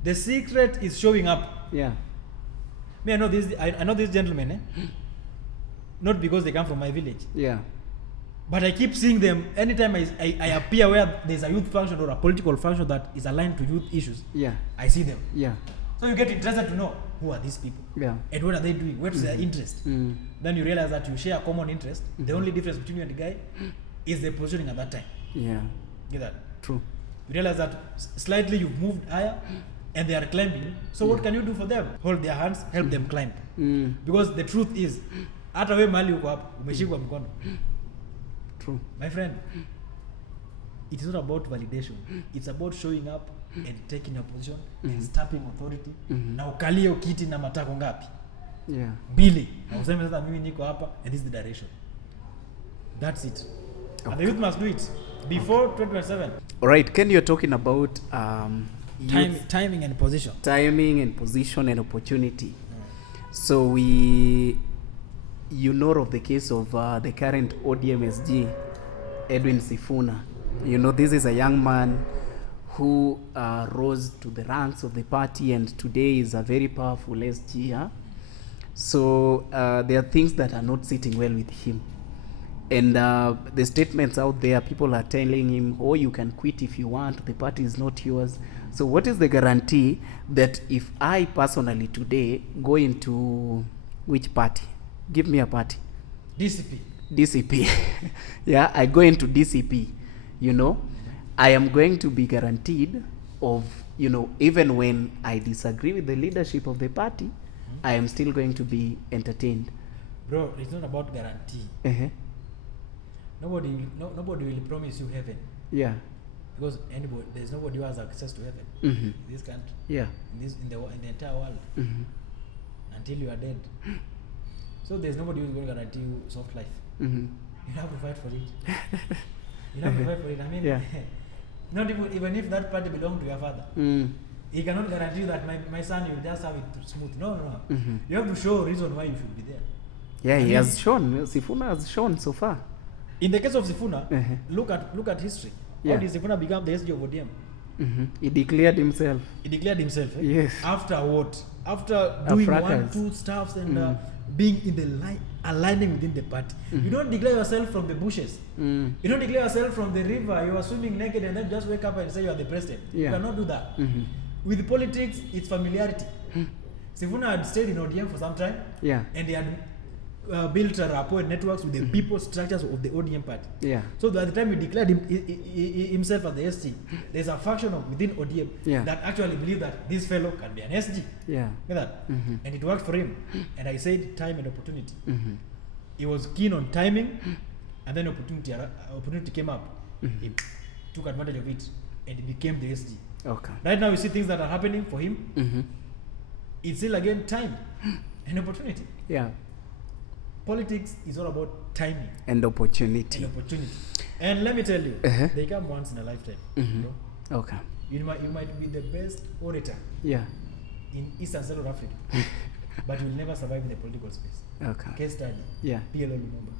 The secret is showing up. Yeah. Me, I know these gentlemen, not because they come from my village. Yeah. But I keep seeing them anytime I appear where there's a youth function or a political function that is aligned to youth issues. Yeah. I see them. Yeah. So you get interested to know who are these people. Yeah. And what are they doing? What is their interest? Then you realize that you share a common interest. The only difference between you and the guy is the positioning at that time. Yeah. Get that? True. You realize that slightly you've moved higher and they are climbing. So what can you do for them? Hold their hands, help them climb. Because the truth is, hata wewe mahali uko hapa umeshikwa mkono. True. My friend, it is not about validation. It's about showing up and taking a position and stepping authority. Na ukalie ukiti na matako ngapi? Yeah. Mbili. Na useme sasa mimi niko hapa and this is the direction. That's it. Okay. And the youth must do it before 2027. All right, Ken, you're talking about timing and position. Timing and position and opportunity. So you know of the case of the current ODM-SG, Edwin Sifuna. You know, this is a young man who rose to the ranks of the party and today is a very powerful SG. Huh? So there are things that are not sitting well with him. And the statements out there, people are telling him, oh, you can quit if you want, the party is not yours. So what is the guarantee that if I personally today go into which party? Give me a party. DCP. Yeah, I go into DCP, you know, I am going to be guaranteed of, you know, even when I disagree with the leadership of the party, I am still going to be entertained. Bro, it's not about guarantee. Nobody will promise you heaven. Yeah. Because there's nobody who has access to heaven in this country. Yeah. In the entire world. Until you are dead. So there's nobody who's going to guarantee you soft life. You have to fight for it. You have to fight for it. I mean, not even if that party belongs to your father. He cannot guarantee you that my son, you just have it smooth. No. You have to show a reason why you should be there. Yeah, he has shown. Sifuna has shown so far. In the case of Sifuna, look at history. How did Sifuna become the SG of ODM? He declared himself. Yes. After what? After doing one, two stuffs and being in the aligning within the party. You don't declare yourself from the bushes. You don't declare yourself from the river. You are swimming naked and then just wake up and say you are the president. You cannot do that. With politics, it's familiarity. Sifuna had stayed in ODM for some time. And he had built a rapport and networks with the people structures of the ODM party. So by the time he declared himself as the SG, there's a faction of within ODM that actually believe that this fellow can be an SG. That? And it worked for him. And I said time and opportunity. He was keen on timing, and then opportunity came up. He took advantage of it, and he became the SG. Right now you see things that are happening for him. It's still again time and opportunity. Politics is all about timing and opportunity. And let me tell you, they come once in a lifetime. You might be the best orator in East and Central Africa, but you will never survive in the political space. Case study. PLO Lumumba.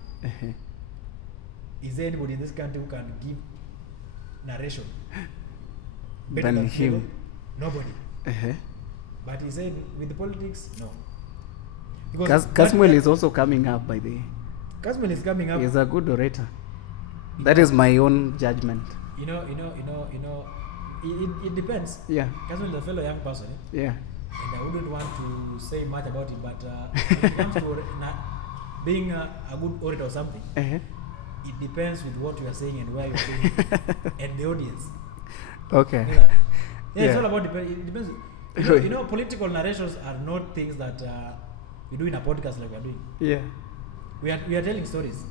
Is there anybody in this country who can give narration better than him? Nobody. But he said with the politics, no. Kasmuel is also coming up, by the way. Kasmuel is coming up. He's a good orator. That is my own judgment. It depends. Kasmuel is a fellow young person. And I wouldn't want to say much about it, but when it comes to being a good orator or something, it depends with what you are saying and where you are saying it, and the audience. It's all about it depends. Political narrations are not things that we do in a podcast like we are doing. We are telling stories.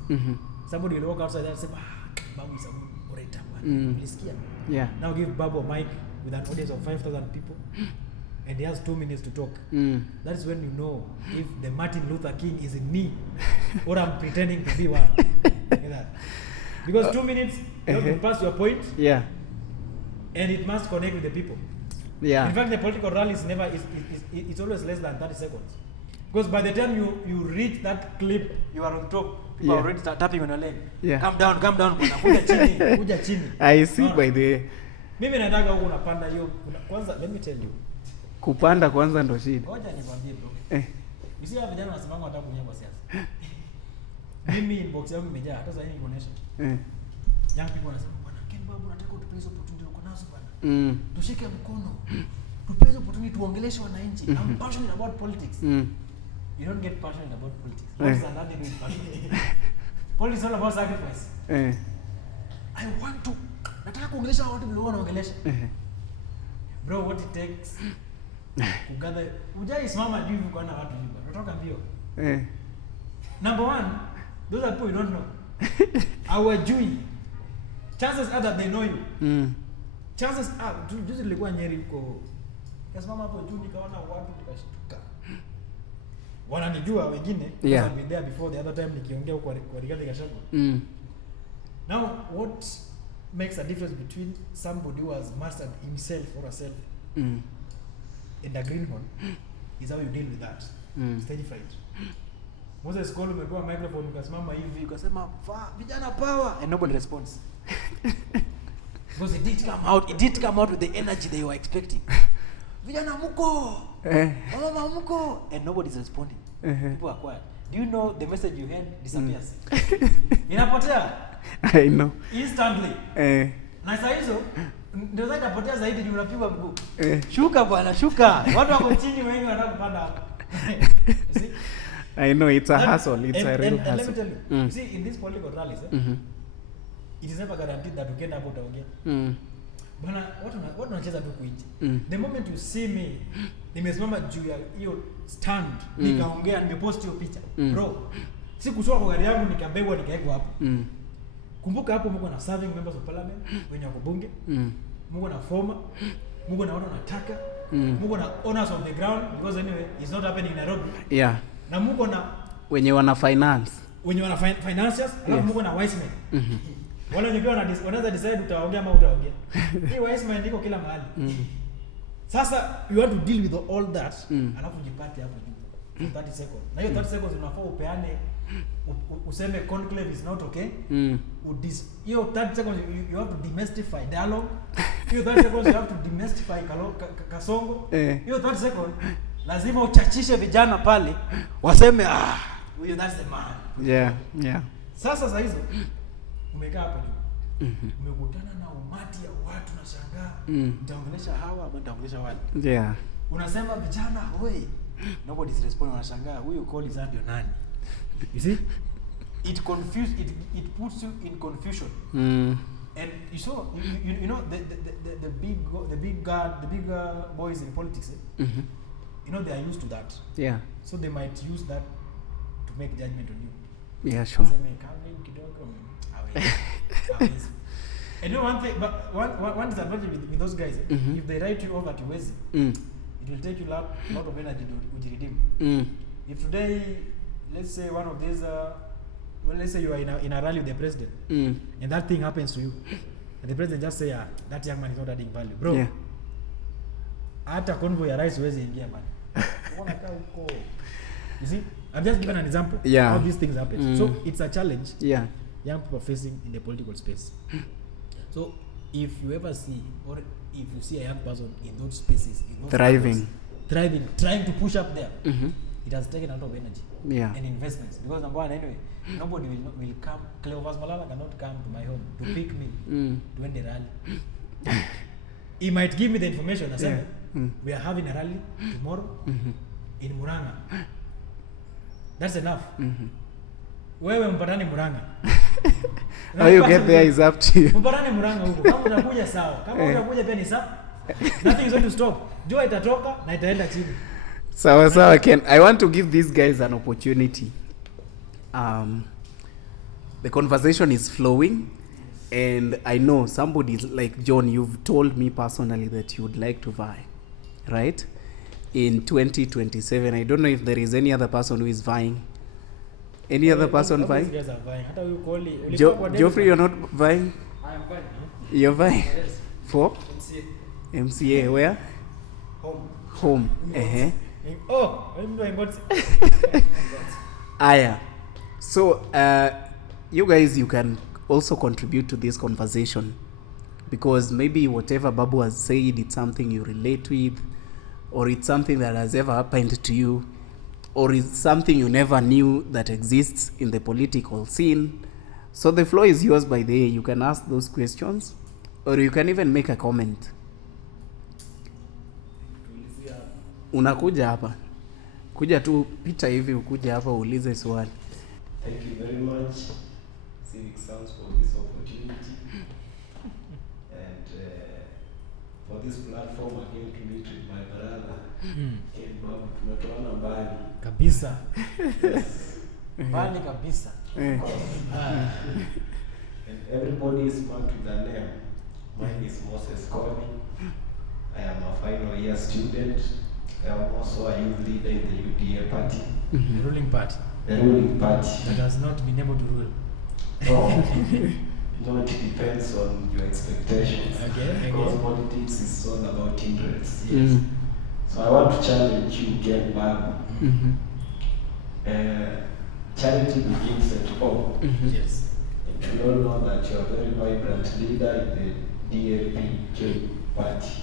Somebody will walk outside and say, Babu is a good orator. Now give Babu a mic with an audience of 5,000 people, and he has 2 minutes to talk. That's when you know if the Martin Luther King is in me or I'm pretending to be one. Because 2 minutes, you have to pass your point, and it must connect with the people. In fact, the political rally is never it's always less than 30 seconds. Because by the time you reach that clip, you are on top. People are already tapping on your leg. Come down. Kuja chini. I see by the way. Mimi nataka huko unapanda hiyo. Kwanza let me tell you. Kupanda kwanza ndo shida. Ngoja nikwambie bro. Mimi hapa vijana wanasimama wataka kunyamba siasa. Mimi inbox yangu imejaa hata sasa hivi nikuonesha. Young people wanasema bwana Ken Babu nataka utupe hizo opportunity uko nazo bwana. Tushike mkono. Tupe hizo opportunity tuongeleshe wananchi. I'm passionate about politics. You don't get passionate about politics. What is nothing with passion? Politics is all about sacrifice. I want to. Nataka kuongelesha watu vile wanaongelesha. Bro, what it takes kugather. Ujai simama juu kwa na watu juu. Unatoka mbio. Number one, those are people you don't know. Our Jew. Chances are that they know you. Chances are, juzi nilikuwa Nyeri huko. Kasimama hapo juu nikaona watu tukashtuka. Wananijua wengine because I've been there before the other time nikiongea huko kwa Rigathi Gachagua. Now what makes a difference between somebody who has mastered himself or herself and a greenhorn is how you deal with that. Stage fright. Moses Kolo umepewa microphone ukasimama hivi ukasema vijana power and nobody responds. Because it did come out with the energy they were expecting. Vijana muko. Mama muko, and nobody's responding. People are quiet. Do you know the message you heard disappears? Inapotea. I know. Instantly. Na saa hizo ndio zaidi inapotea zaidi juu unapigwa mguu. Shuka bwana, shuka. Watu wako chini wengi wanataka kupanda hapo. You see? I know it's a hustle. It's a real hustle. And let me tell you. You see, in these political rallies, it is never guaranteed that ukienda hapo utaongea. Bwana watu wanacheza tu kuinje. The moment you see me nimesimama juu ya hiyo stand nikaongea nimepost hiyo picha. Bro, sikutoka kwa gari yangu nikabebwa nikaekwa hapo. Kumbuka hapo mko na serving members of parliament, wenye wako bunge, mko na former, mko na watu wanataka, mko na owners of the ground because anyway it's not happening in Nairobi. Na mko na wenye wana finance. Financiers, alafu mko na wise men. Wale wenye wanaweza decide utaongea ama utaongea. Hii wise man ndiko kila mahali. Sasa you want to deal with all that, alafu jipate hapo juu. 30 seconds. Na hiyo 30 seconds unafaa upeane useme conclave is not okay. You 30 seconds you have to demystify dialogue. You 30 seconds you have to demystify Kasongo. You 30 seconds lazima uchachishe vijana pale waseme huyo that's the man. Yeah. Sasa hizo umekaa hapa juu. Umekutana na umati ya watu na shangaa. Mtaongelesha hawa ama mtaongelesha wale? Yeah. Unasema vijana hoi. Nobody is responding, wanashangaa huyu call is ndio nani? You see? It puts you in confusion. And you saw you know the big boys in politics. You know they are used to that. Yeah. So they might use that to make judgment on you. Yeah, sure. Cavin kidogo. And you know one thing, but one disadvantage with those guys, if they write you over to Wezi, it will take you a lot of energy to redeem. If today, let's say one of these, let's say you are in a rally with the president, and that thing happens to you, and the president just say, that young man is not adding value, bro. Yeah. Hata convoy ya rais Wezi ingia man. You see, I'm just giving an example how these things happen. So it's a challenge. Yeah. Young people are facing in the political space. So if you ever see, or if you see a young person in those spaces, in those thriving, trying to push up there, it has taken a lot of energy and investments. Because number one, anyway, nobody will come. Cleophas Malala cannot come to my home to pick me to end the rally. He might give me the information. I said, we are having a rally tomorrow in Muranga. That's enough. Wewe mpatane Muranga. How you get there is up to you. Mpatane Muranga huko. Kama unakuja sawa. Kama unakuja pia ni sawa. Nothing is going to stop. Jua itatoka na itaenda chini. Sawa Ken, I want to give these guys an opportunity. The conversation is flowing, and I know somebody like John, you've told me personally that you would like to vie, right? In 2027. I don't know if there is any other person who is vying. Any other person vying? Guys are vying. Hata huyu Koli. Geoffrey, you're not vying? I am vying. You're vying? Yes. For? MCA. Where? Home. Oh, I'm doing what? Aya. So, you guys, you can also contribute to this conversation, because maybe whatever Babu has said, it's something you relate with, or it's something that has ever happened to you, or it's something you never knew that exists in the political scene. So the floor is yours. By the way, you can ask those questions, or you can even make a comment. Unakuja hapa. Kuja tu pita hivi ukuja hapa uulize swali. Thank you very much, Civic Sounds, for this opportunity and for this platform again to meet with my brother. Ken Babu, tumetoana mbali. Kabisa. Yes. Mbali kabisa. And everybody is marked with a name. Mine is Moses Koni. I am a final year student. I am also a youth leader in the UDA party. The ruling party. The ruling party. That has not been able to rule. Oh, no, it depends on your expectations. Okay. Because politics is all about interests. Yes. So I want to challenge you again, Babu. Charity begins at home. Yes. And we all know that you are a very vibrant leader in the DAPK party.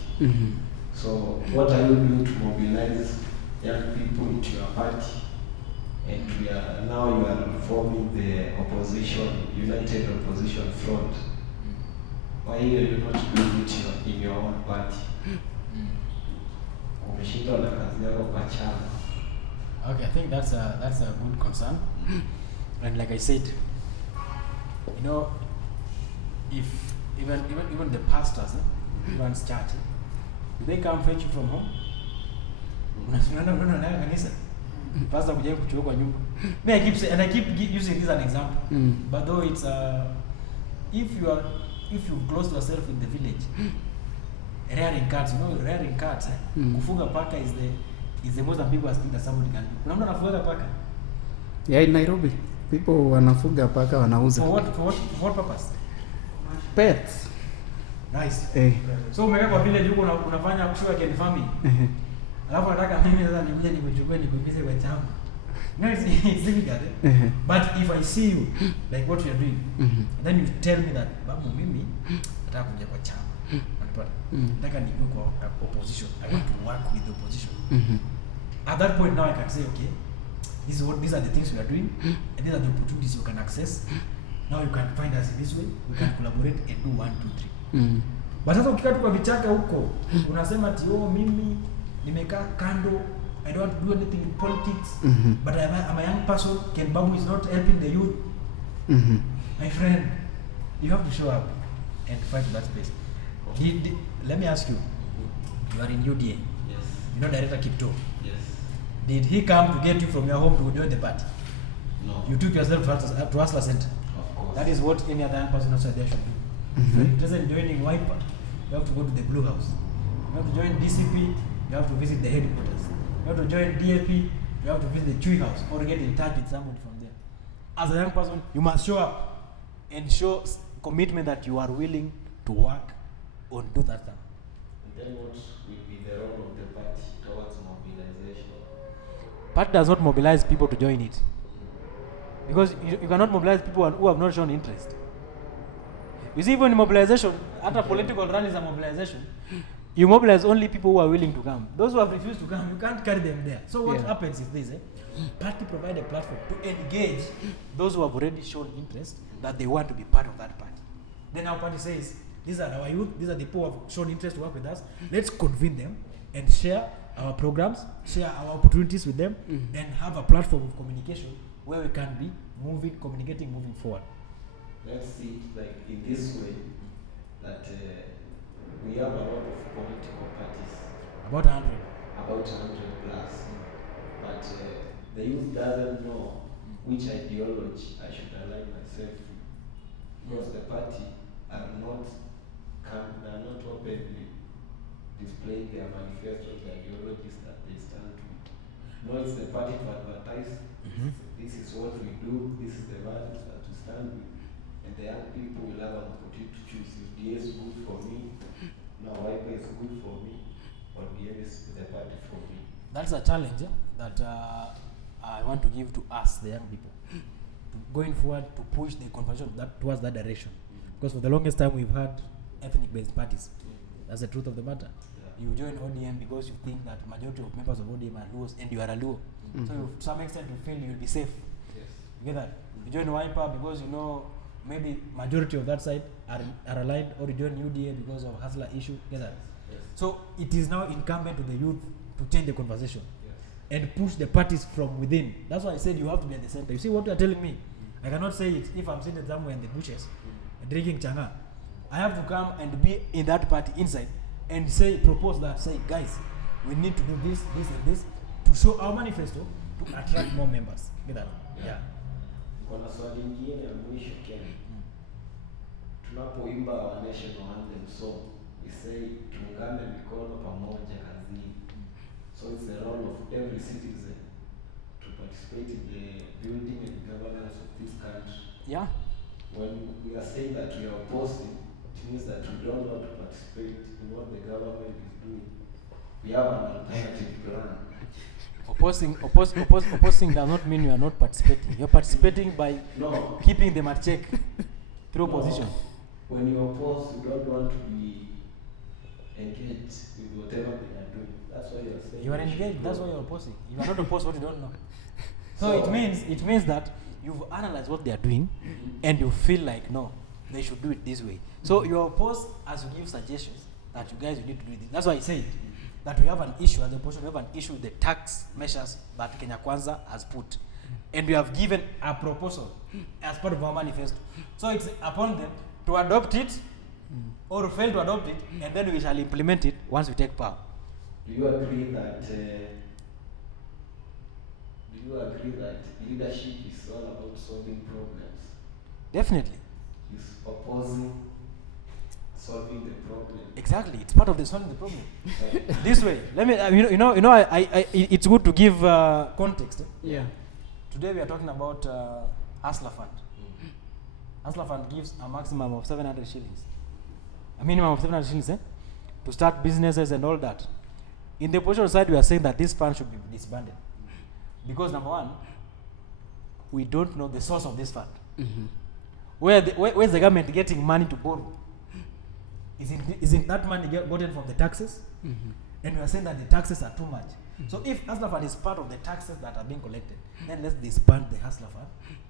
So what are you doing to mobilize young people into your party? And now you are forming the opposition, united opposition front. Why are you not doing it in your own party? Umeshindwa na kazi yako kwa chama. Okay, I think that's a good concern. And like I said, you know, if even the pastors who runs church, do they come fetch you from home? Unaenda kanisa. Pastor kuja kuchukua kwa nyumba. I keep using this as an example. But though it's if you close yourself in the village, rearing cats, rearing cats, kufuga paka is the most ambiguous thing that somebody can do. Kuna mtu anafuga paka? Yeah, in Nairobi, people wanafuga paka wanauza. For what purpose? Pets. Nice. So umeka kwa village huko unafanya sugar cane farming. Alafu nataka mimi sasa nimje nikuchukue nikuingize kwa chama. No, it's difficult. Eh? But if I see you, like what you're doing, and then you tell me that, Babu, mimi, nataka kuja kwa chama. Unapata? Nataka nikuwe kwa opposition. I want to work with the opposition. At that point now I can say, okay, these are the things we are doing, and these are the opportunities you can access. Now you can find us in this way, we can collaborate and do 1, 2, 3. But sasa ukikaa tu kwa vichaka huko, unasema ati mimi nimekaa kando, I don't want to do anything in politics, but I'm a young person, Ken Babu is not helping the youth. My friend, you have to show up and fight that space. Let me ask you, you are in UDA. Yes. You know Director Kipto. Yes. Did he come to get you from your home to join the party? No. You took yourself to Hustler Center. Of course. That is what any other young person outside there should do. If you're interested in joining Wiper, you have to go to the Blue House. You have to join DCP, you have to visit the headquarters. You have to join DAP, you have to visit the Chui House or get in touch with somebody from there. As a young person, you must show up and show commitment that you are willing to work on do that thing. And then what will be the role of the party towards mobilization? Party does not mobilize people to join it. Because you cannot mobilize people who have not shown interest. You see, even in mobilization, after political run is a mobilization, you mobilize only people who are willing to come. Those who have refused to come, you can't carry them there. So what happens is this, party provide a platform to engage those who have already shown interest that they want to be part of that party. Then our party says, these are our youth, these are the people who have shown interest to work with us. Let's convene them and share our programs, share our opportunities with them, and have a platform of communication where we can be communicating, moving forward. Let's see it like in this way, that we have a lot of political parties. About 100. About 100 plus. But the youth doesn't know which ideology I should align myself to. Because the party are not openly displaying their manifestos, the ideologies that they stand to. No, it's the party to advertise. This is what we do, this is the values that we stand with. And the young people will have an opportunity to choose if DA is good for me, now Wiper is good for me, or DA is the party for me. That's a challenge that I want to give to us, the young people, going forward to push the conversation towards that direction. Because for the longest time we've had ethnic-based parties. That's the truth of the matter. You join ODM because you think that majority of members of ODM are Luos and you are a Luo. So you, to some extent you feel you'll be safe. Yes. You get that? You join Wiper because you know maybe majority of that side are aligned, or you join UDA because of Hustler issue. Get that? Yes. So it is now incumbent to the youth to change the conversation. Yes. And push the parties from within. That's why I said you have to be at the center. You see what you are telling me? I cannot say it if I'm sitting somewhere in the bushes drinking changa. I have to come and be in that party inside and propose that, say, guys, we need to do this, this, and this to show our manifesto to attract more members. Get that? Yeah. Kuna swali lingine ya mwisho Ken. Tunapoimba our national anthem song, we say tuungane mikono pamoja kazini. So it's the role of every citizen to participate in the building and governance of this country. Yeah. When we are saying that we are opposing, it means that we don't want to participate in what the government is doing. We have an alternative plan. Opposing does not mean you are not participating. You're participating by keeping them at check through opposition. When you oppose, you don't want to be engaged with whatever they are doing. That's why you're saying. You are engaged, that's why you're opposing. You are not opposed what you don't know. So it means that you've analyzed what they are doing and you feel like, no, they should do it this way. So you are opposed as you give suggestions that you guys need to do this. That's why I say that we have an issue as a opposition, we have an issue with the tax measures that Kenya Kwanza has put. And we have given a proposal as part of our manifesto. So it's upon them to adopt it or fail to adopt it, and then we shall implement it once we take power. Do you agree that leadership is all about solving problems? Definitely. Is opposing solving the problem? Exactly, it's part of the solving the problem. This way, let me it's good to give context. Yeah. Today we are talking about Hustler Fund. Hustler Fund gives a maximum of 700 shillings, a minimum of 700 shillings, to start businesses and all that. In the opposition side, we are saying that this fund should be disbanded. Because number one, we don't know the source of this fund. Mm-hmm. Where's the government getting money to borrow? Isn't that money gotten from the taxes? Mm-hmm. And we are saying that the taxes are too much. So if Hustler Fund is part of the taxes that are being collected, then let's disband the Hustler Fund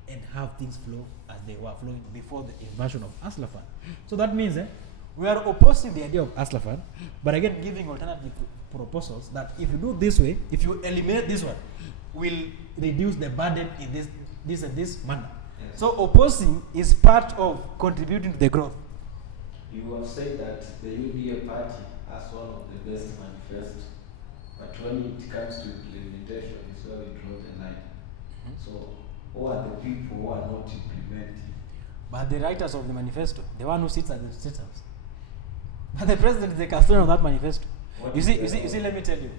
and have things flow as they were flowing before the inversion of Hustler Fund. So that means we are opposing the idea of Hustler Fund, but again giving alternative proposals that if you do this way, if you eliminate this one, will reduce the burden in this and this manner. Yes. So opposing is part of contributing to the growth. You have said that the UDA party has one of the best manifestos, but when it comes to implementation, is where we draw the line. So, who are the people who are not implementing? But the writers of the manifesto, the one who sits at the State House. But the president is the custodian of that manifesto. What You is see, the- let me tell you.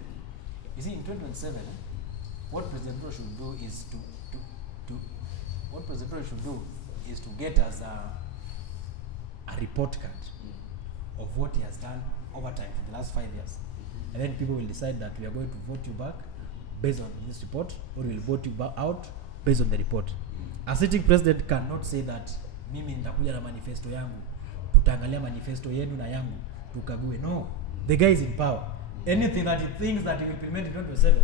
You see, in 2027, what President Ruto should do is to get us a report card of what he has done over time for the last 5 years. And then people will decide that we are going to vote you back based on this report, or we will vote you out based on the report. A sitting president cannot say that mimi nitakuja na manifesto yangu, tutaangalia manifesto yenu na yangu, tukague. No, the guy is in power. Anything that he thinks that he will implement in 2027,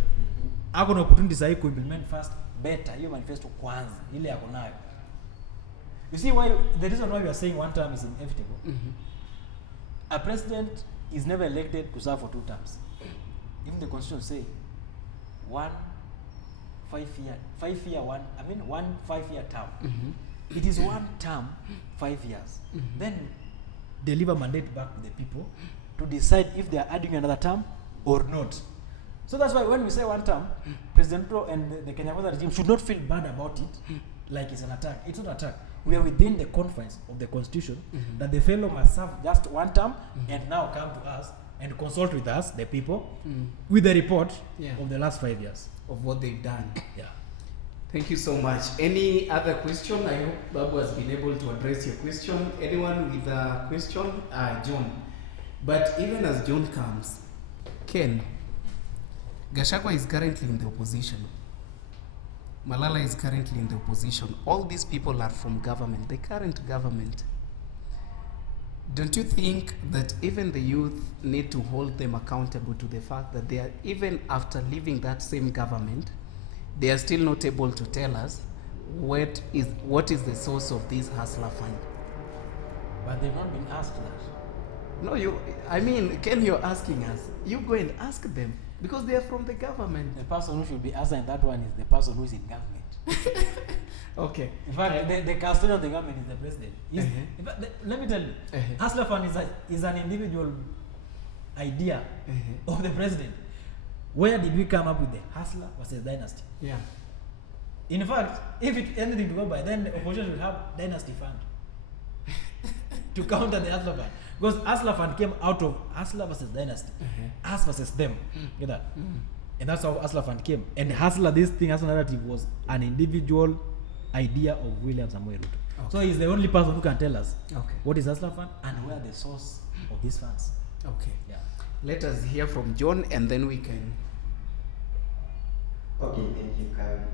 ako na opportunity sahi ku implement first better hiyo manifesto kwanza ile yako nayo. You see why the reason why we are saying one term is inevitable. Mm-hmm. A president is never elected to serve for 2 terms. Even the constitution say one 5-year term. Mm-hmm. It is 1 term, 5 years. Mm-hmm. Then deliver mandate back to the people to decide if they are adding another term or not. So that's why when we say 1 term, President Ruto and the Kenya Kwanza regime should not feel bad about it, like it's an attack. It's not an attack. We are within the confines of the constitution that the fellow must serve just 1 term and now come to us and consult with us, the people, with the report of the last 5 years. Of what they've done. Yeah. Thank you so much. Any other question? I hope Babu has been able to address your question. Anyone with a question? John. But even as John comes, Ken, Gachagua is currently in the opposition. Malala is currently in the opposition. All these people are from government, the current government. Don't you think that even the youth need to hold them accountable to the fact that they are, even after leaving that same government, they are still not able to tell us what is the source of this hustler fund? But they've not been asked that. No, Ken, you're asking us. You go and ask them because they are from the government. The person who should be answering that one is the person who is in government. Okay. In fact, the custodian of the government is the president. In fact, let me tell you, Hustler Fund is an individual idea of the president. Where did we come up with the Hustler versus Dynasty? Yeah. In fact, if it anything to go by, then the opposition will have Dynasty Fund to counter the Hustler Fund. Because Hustler Fund came out of Hustler versus Dynasty. Us versus them. Get that? And that's how Hustler Fund came. And Hustler narrative was an individual idea of William Samoei Ruto. Okay. So he's the only person who can tell us Okay. what is Hustler Fund and where the source of these funds. Okay. Yeah. Let us hear from John and then we can. Okay, thank you, Cavin.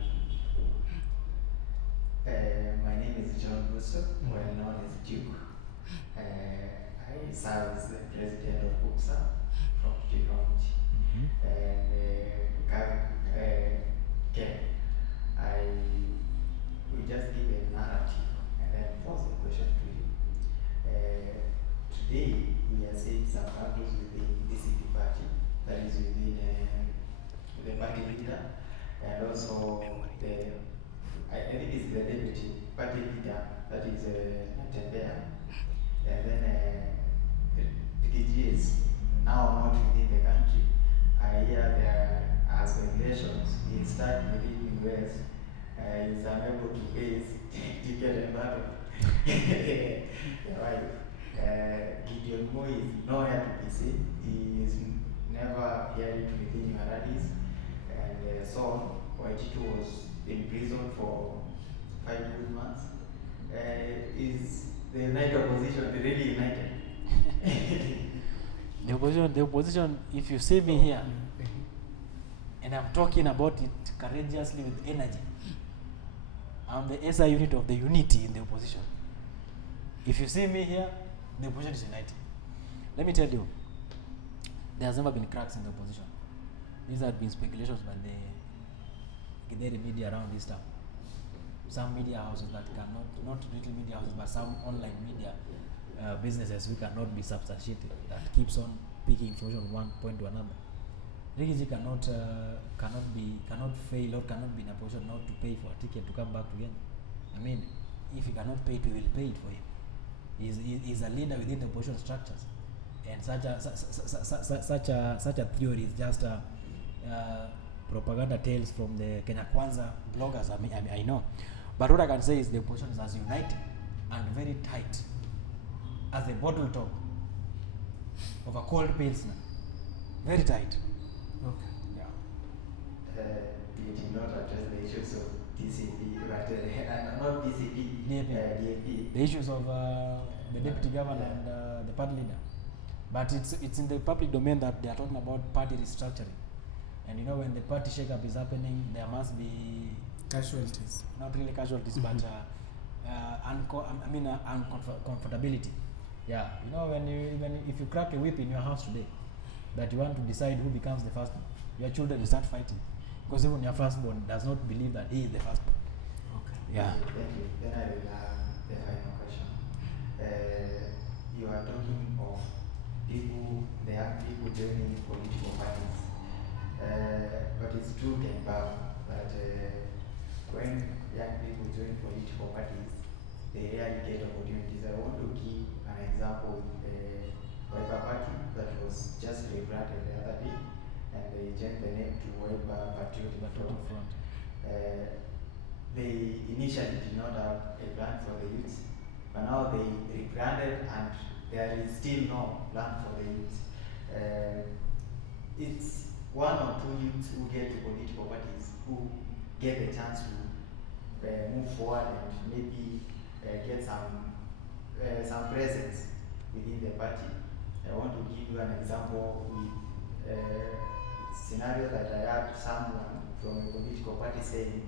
My name is John Russo, well known as Duke. I serve as the president of UPSA from Technology. And Ken, we just give a narrative and then pose a question to you. Today, we are seeing some battles within the city party, that is within the party leader, and also I think it's the deputy party leader, that is Natembea, and then PDG is now not within the country. I hear there are speculations he started within the US, he's unable to pay his ticket and battle. Right. Gideon Moy is nowhere to be seen. He is never hearing within your rallies. And so Waititu was in prison for 5 good months. Is the united opposition really united? The opposition, if you see me here, And I'm talking about it courageously with energy. I'm the SI unit of the unity in the opposition. If you see me here, the opposition is united. Let me tell you, there has never been cracks in the opposition. These have been speculations by the media around this time. Some media houses that cannot, not little media houses, but some online media businesses who cannot be substantiated, that keeps on picking information from one point to another. Rigiji cannot fail or cannot be in a position not to pay for a ticket to come back to Kenya. I mean, if he cannot pay it, we will pay it for him. He's a leader within the opposition structures, and such a theory is just propaganda tales from the Kenya Kwanza bloggers. I know, but what I can say is the opposition is as united and very tight as a bottle top of a cold pilsner. Very tight. Okay. You did not address the issues of DCP, but not DCP, DAP. The issues of the deputy governor and the party leader. But it's in the public domain that they are talking about party restructuring. And you know, when the party shake-up is happening, there must be Casualties. not really casualties, but uncomfortability. Yeah, you know, if you crack a whip in your house today, that you want to decide who becomes the firstborn, your children will start fighting, because even your firstborn does not believe that he is the firstborn. Okay. Yeah. Thank you. Then I will have the final question. You are talking of people, the young people joining political parties. But it's true, Babu, that when young people join political parties, they rarely get opportunities. I want to give an example with the Wiper Party that was just rebranded the other day, and they changed the name to Wiper Patriotic Front. They initially did not have a plan for the youth, but now they rebranded and there is still no plan for the youth. It's one or two youths who get to political parties who get the chance to move forward and maybe get some presence within the party. I want to give you an example with scenario that I had someone from a political party saying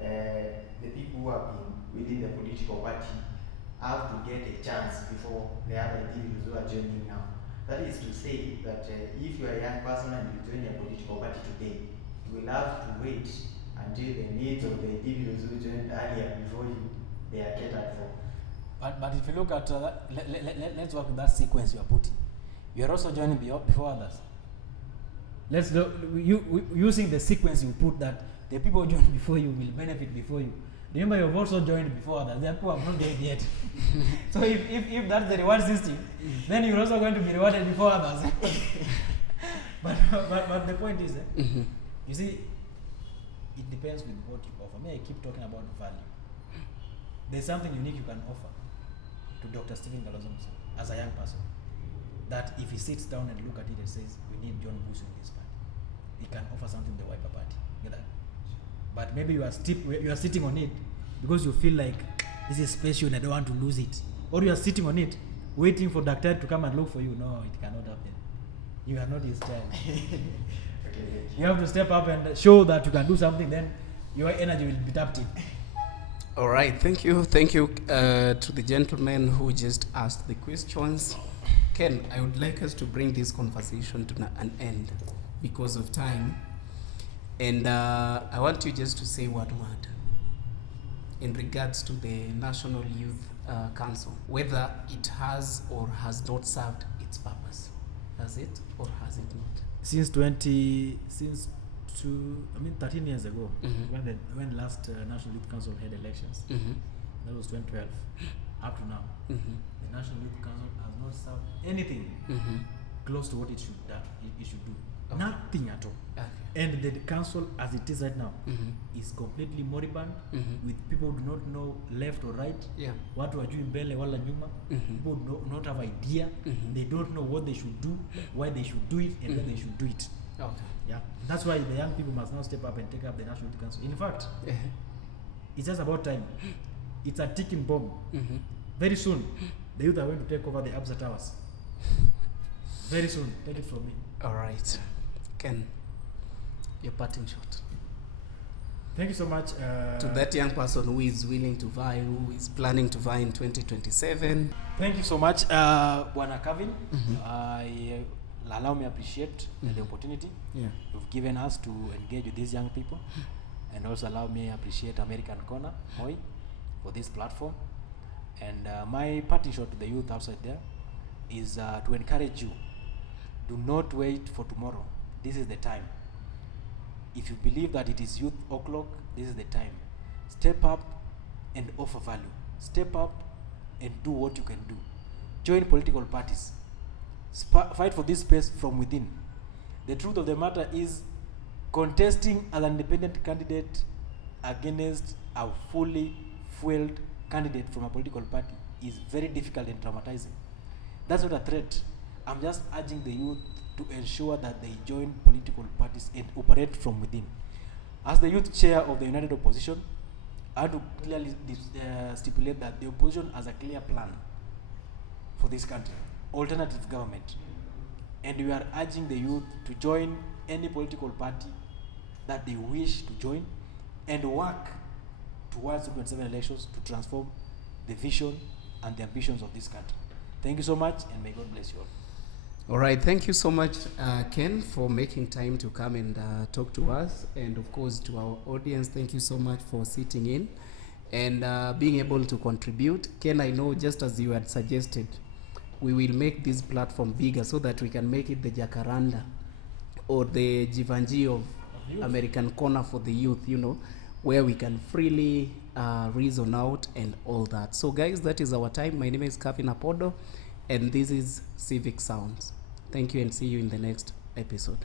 the people who have been within the political party have to get a chance before the other individuals who are joining now. That is to say that if you are a young person and you join a political party today, you will have to wait until the needs of the individuals who joined earlier before they are catered for. But if you look at let's work with that sequence you are putting. You are also joining before others. Let's do, using the sequence you put, that the people who joined before you will benefit before you. Remember, you have also joined before others. There are people who have not joined yet. So if that's the reward system, then you're also going to be rewarded before others. but the point is, you see, it depends with what you offer. I keep talking about value. There's something unique you can offer to Dr. Stephen Kalonzo as a young person, that if he sits down and look at it and says, we need John Bush in this party, he can offer something to the Wiper Party. Get that? But maybe you are sitting on it because you feel like this is special and I don't want to lose it. Or you are sitting on it waiting for Dr. to come and look for you. No, it cannot happen. You are not his child. Okay. You have to step up and show that you can do something, then your energy will be tapped in. All right, thank you to the gentleman who just asked the questions. Ken, I would like us to bring this conversation to an end because of time. And I want you just to say one word in regards to the National Youth Council, whether it has or has not served its purpose. Has it or has it not? Since 13 years ago, when last National Youth Council had elections, that was 2012, up to now, the National Youth Council has not served anything close to what it should do. Okay. Nothing at all. Okay. And the council, as it is right now, is completely moribund, with people who do not know left or right. Yeah. Watu wajui mbele wala nyuma. People do not have idea. They don't know what they should do, why they should do it, and when they should do it. Okay. Yeah. That's why the young people must now step up and take up the National Youth Council. In fact, it's just about time. It's a ticking bomb. Very soon, the youth are going to take over the Absa Towers. Very soon. Take it from me. All right. Ken, your parting shot Thank you so much. to that young person who is willing to vie, who is planning to vie in 2027. Thank you so much, Bwana Cavin. Allow me appreciate the opportunity Yeah. you've given us to engage with these young people, and also allow me appreciate American Corner, Moi, for this platform. And my parting shot to the youth outside there is to encourage you. Do not wait for tomorrow. This is the time. If you believe that it is youth o'clock, this is the time. Step up and offer value. Step up and do what you can do. Join political parties. Fight for this space from within. The truth of the matter is, contesting as an independent candidate against a fully fueled candidate from a political party is very difficult and traumatizing. That's not a threat. I'm just urging the youth to ensure that they join political parties and operate from within. As the youth chair of the United Opposition, I have to clearly stipulate that the opposition has a clear plan for this country, alternative government. And we are urging the youth to join any political party that they wish to join and work towards the 2027 elections to transform the vision and the ambitions of this country. Thank you so much, and may God bless you all. All right, thank you so much, Ken, for making time to come and talk to us. And of course, to our audience, thank you so much for sitting in and being able to contribute. Ken, I know, just as you had suggested, we will make this platform bigger so that we can make it the Jacaranda or the Jivanji of American Corner for the youth, you know, where we can freely reason out and all that. So guys, that is our time. My name is Cavin Apodo, and this is Civic Sounds. Thank you, and see you in the next episode.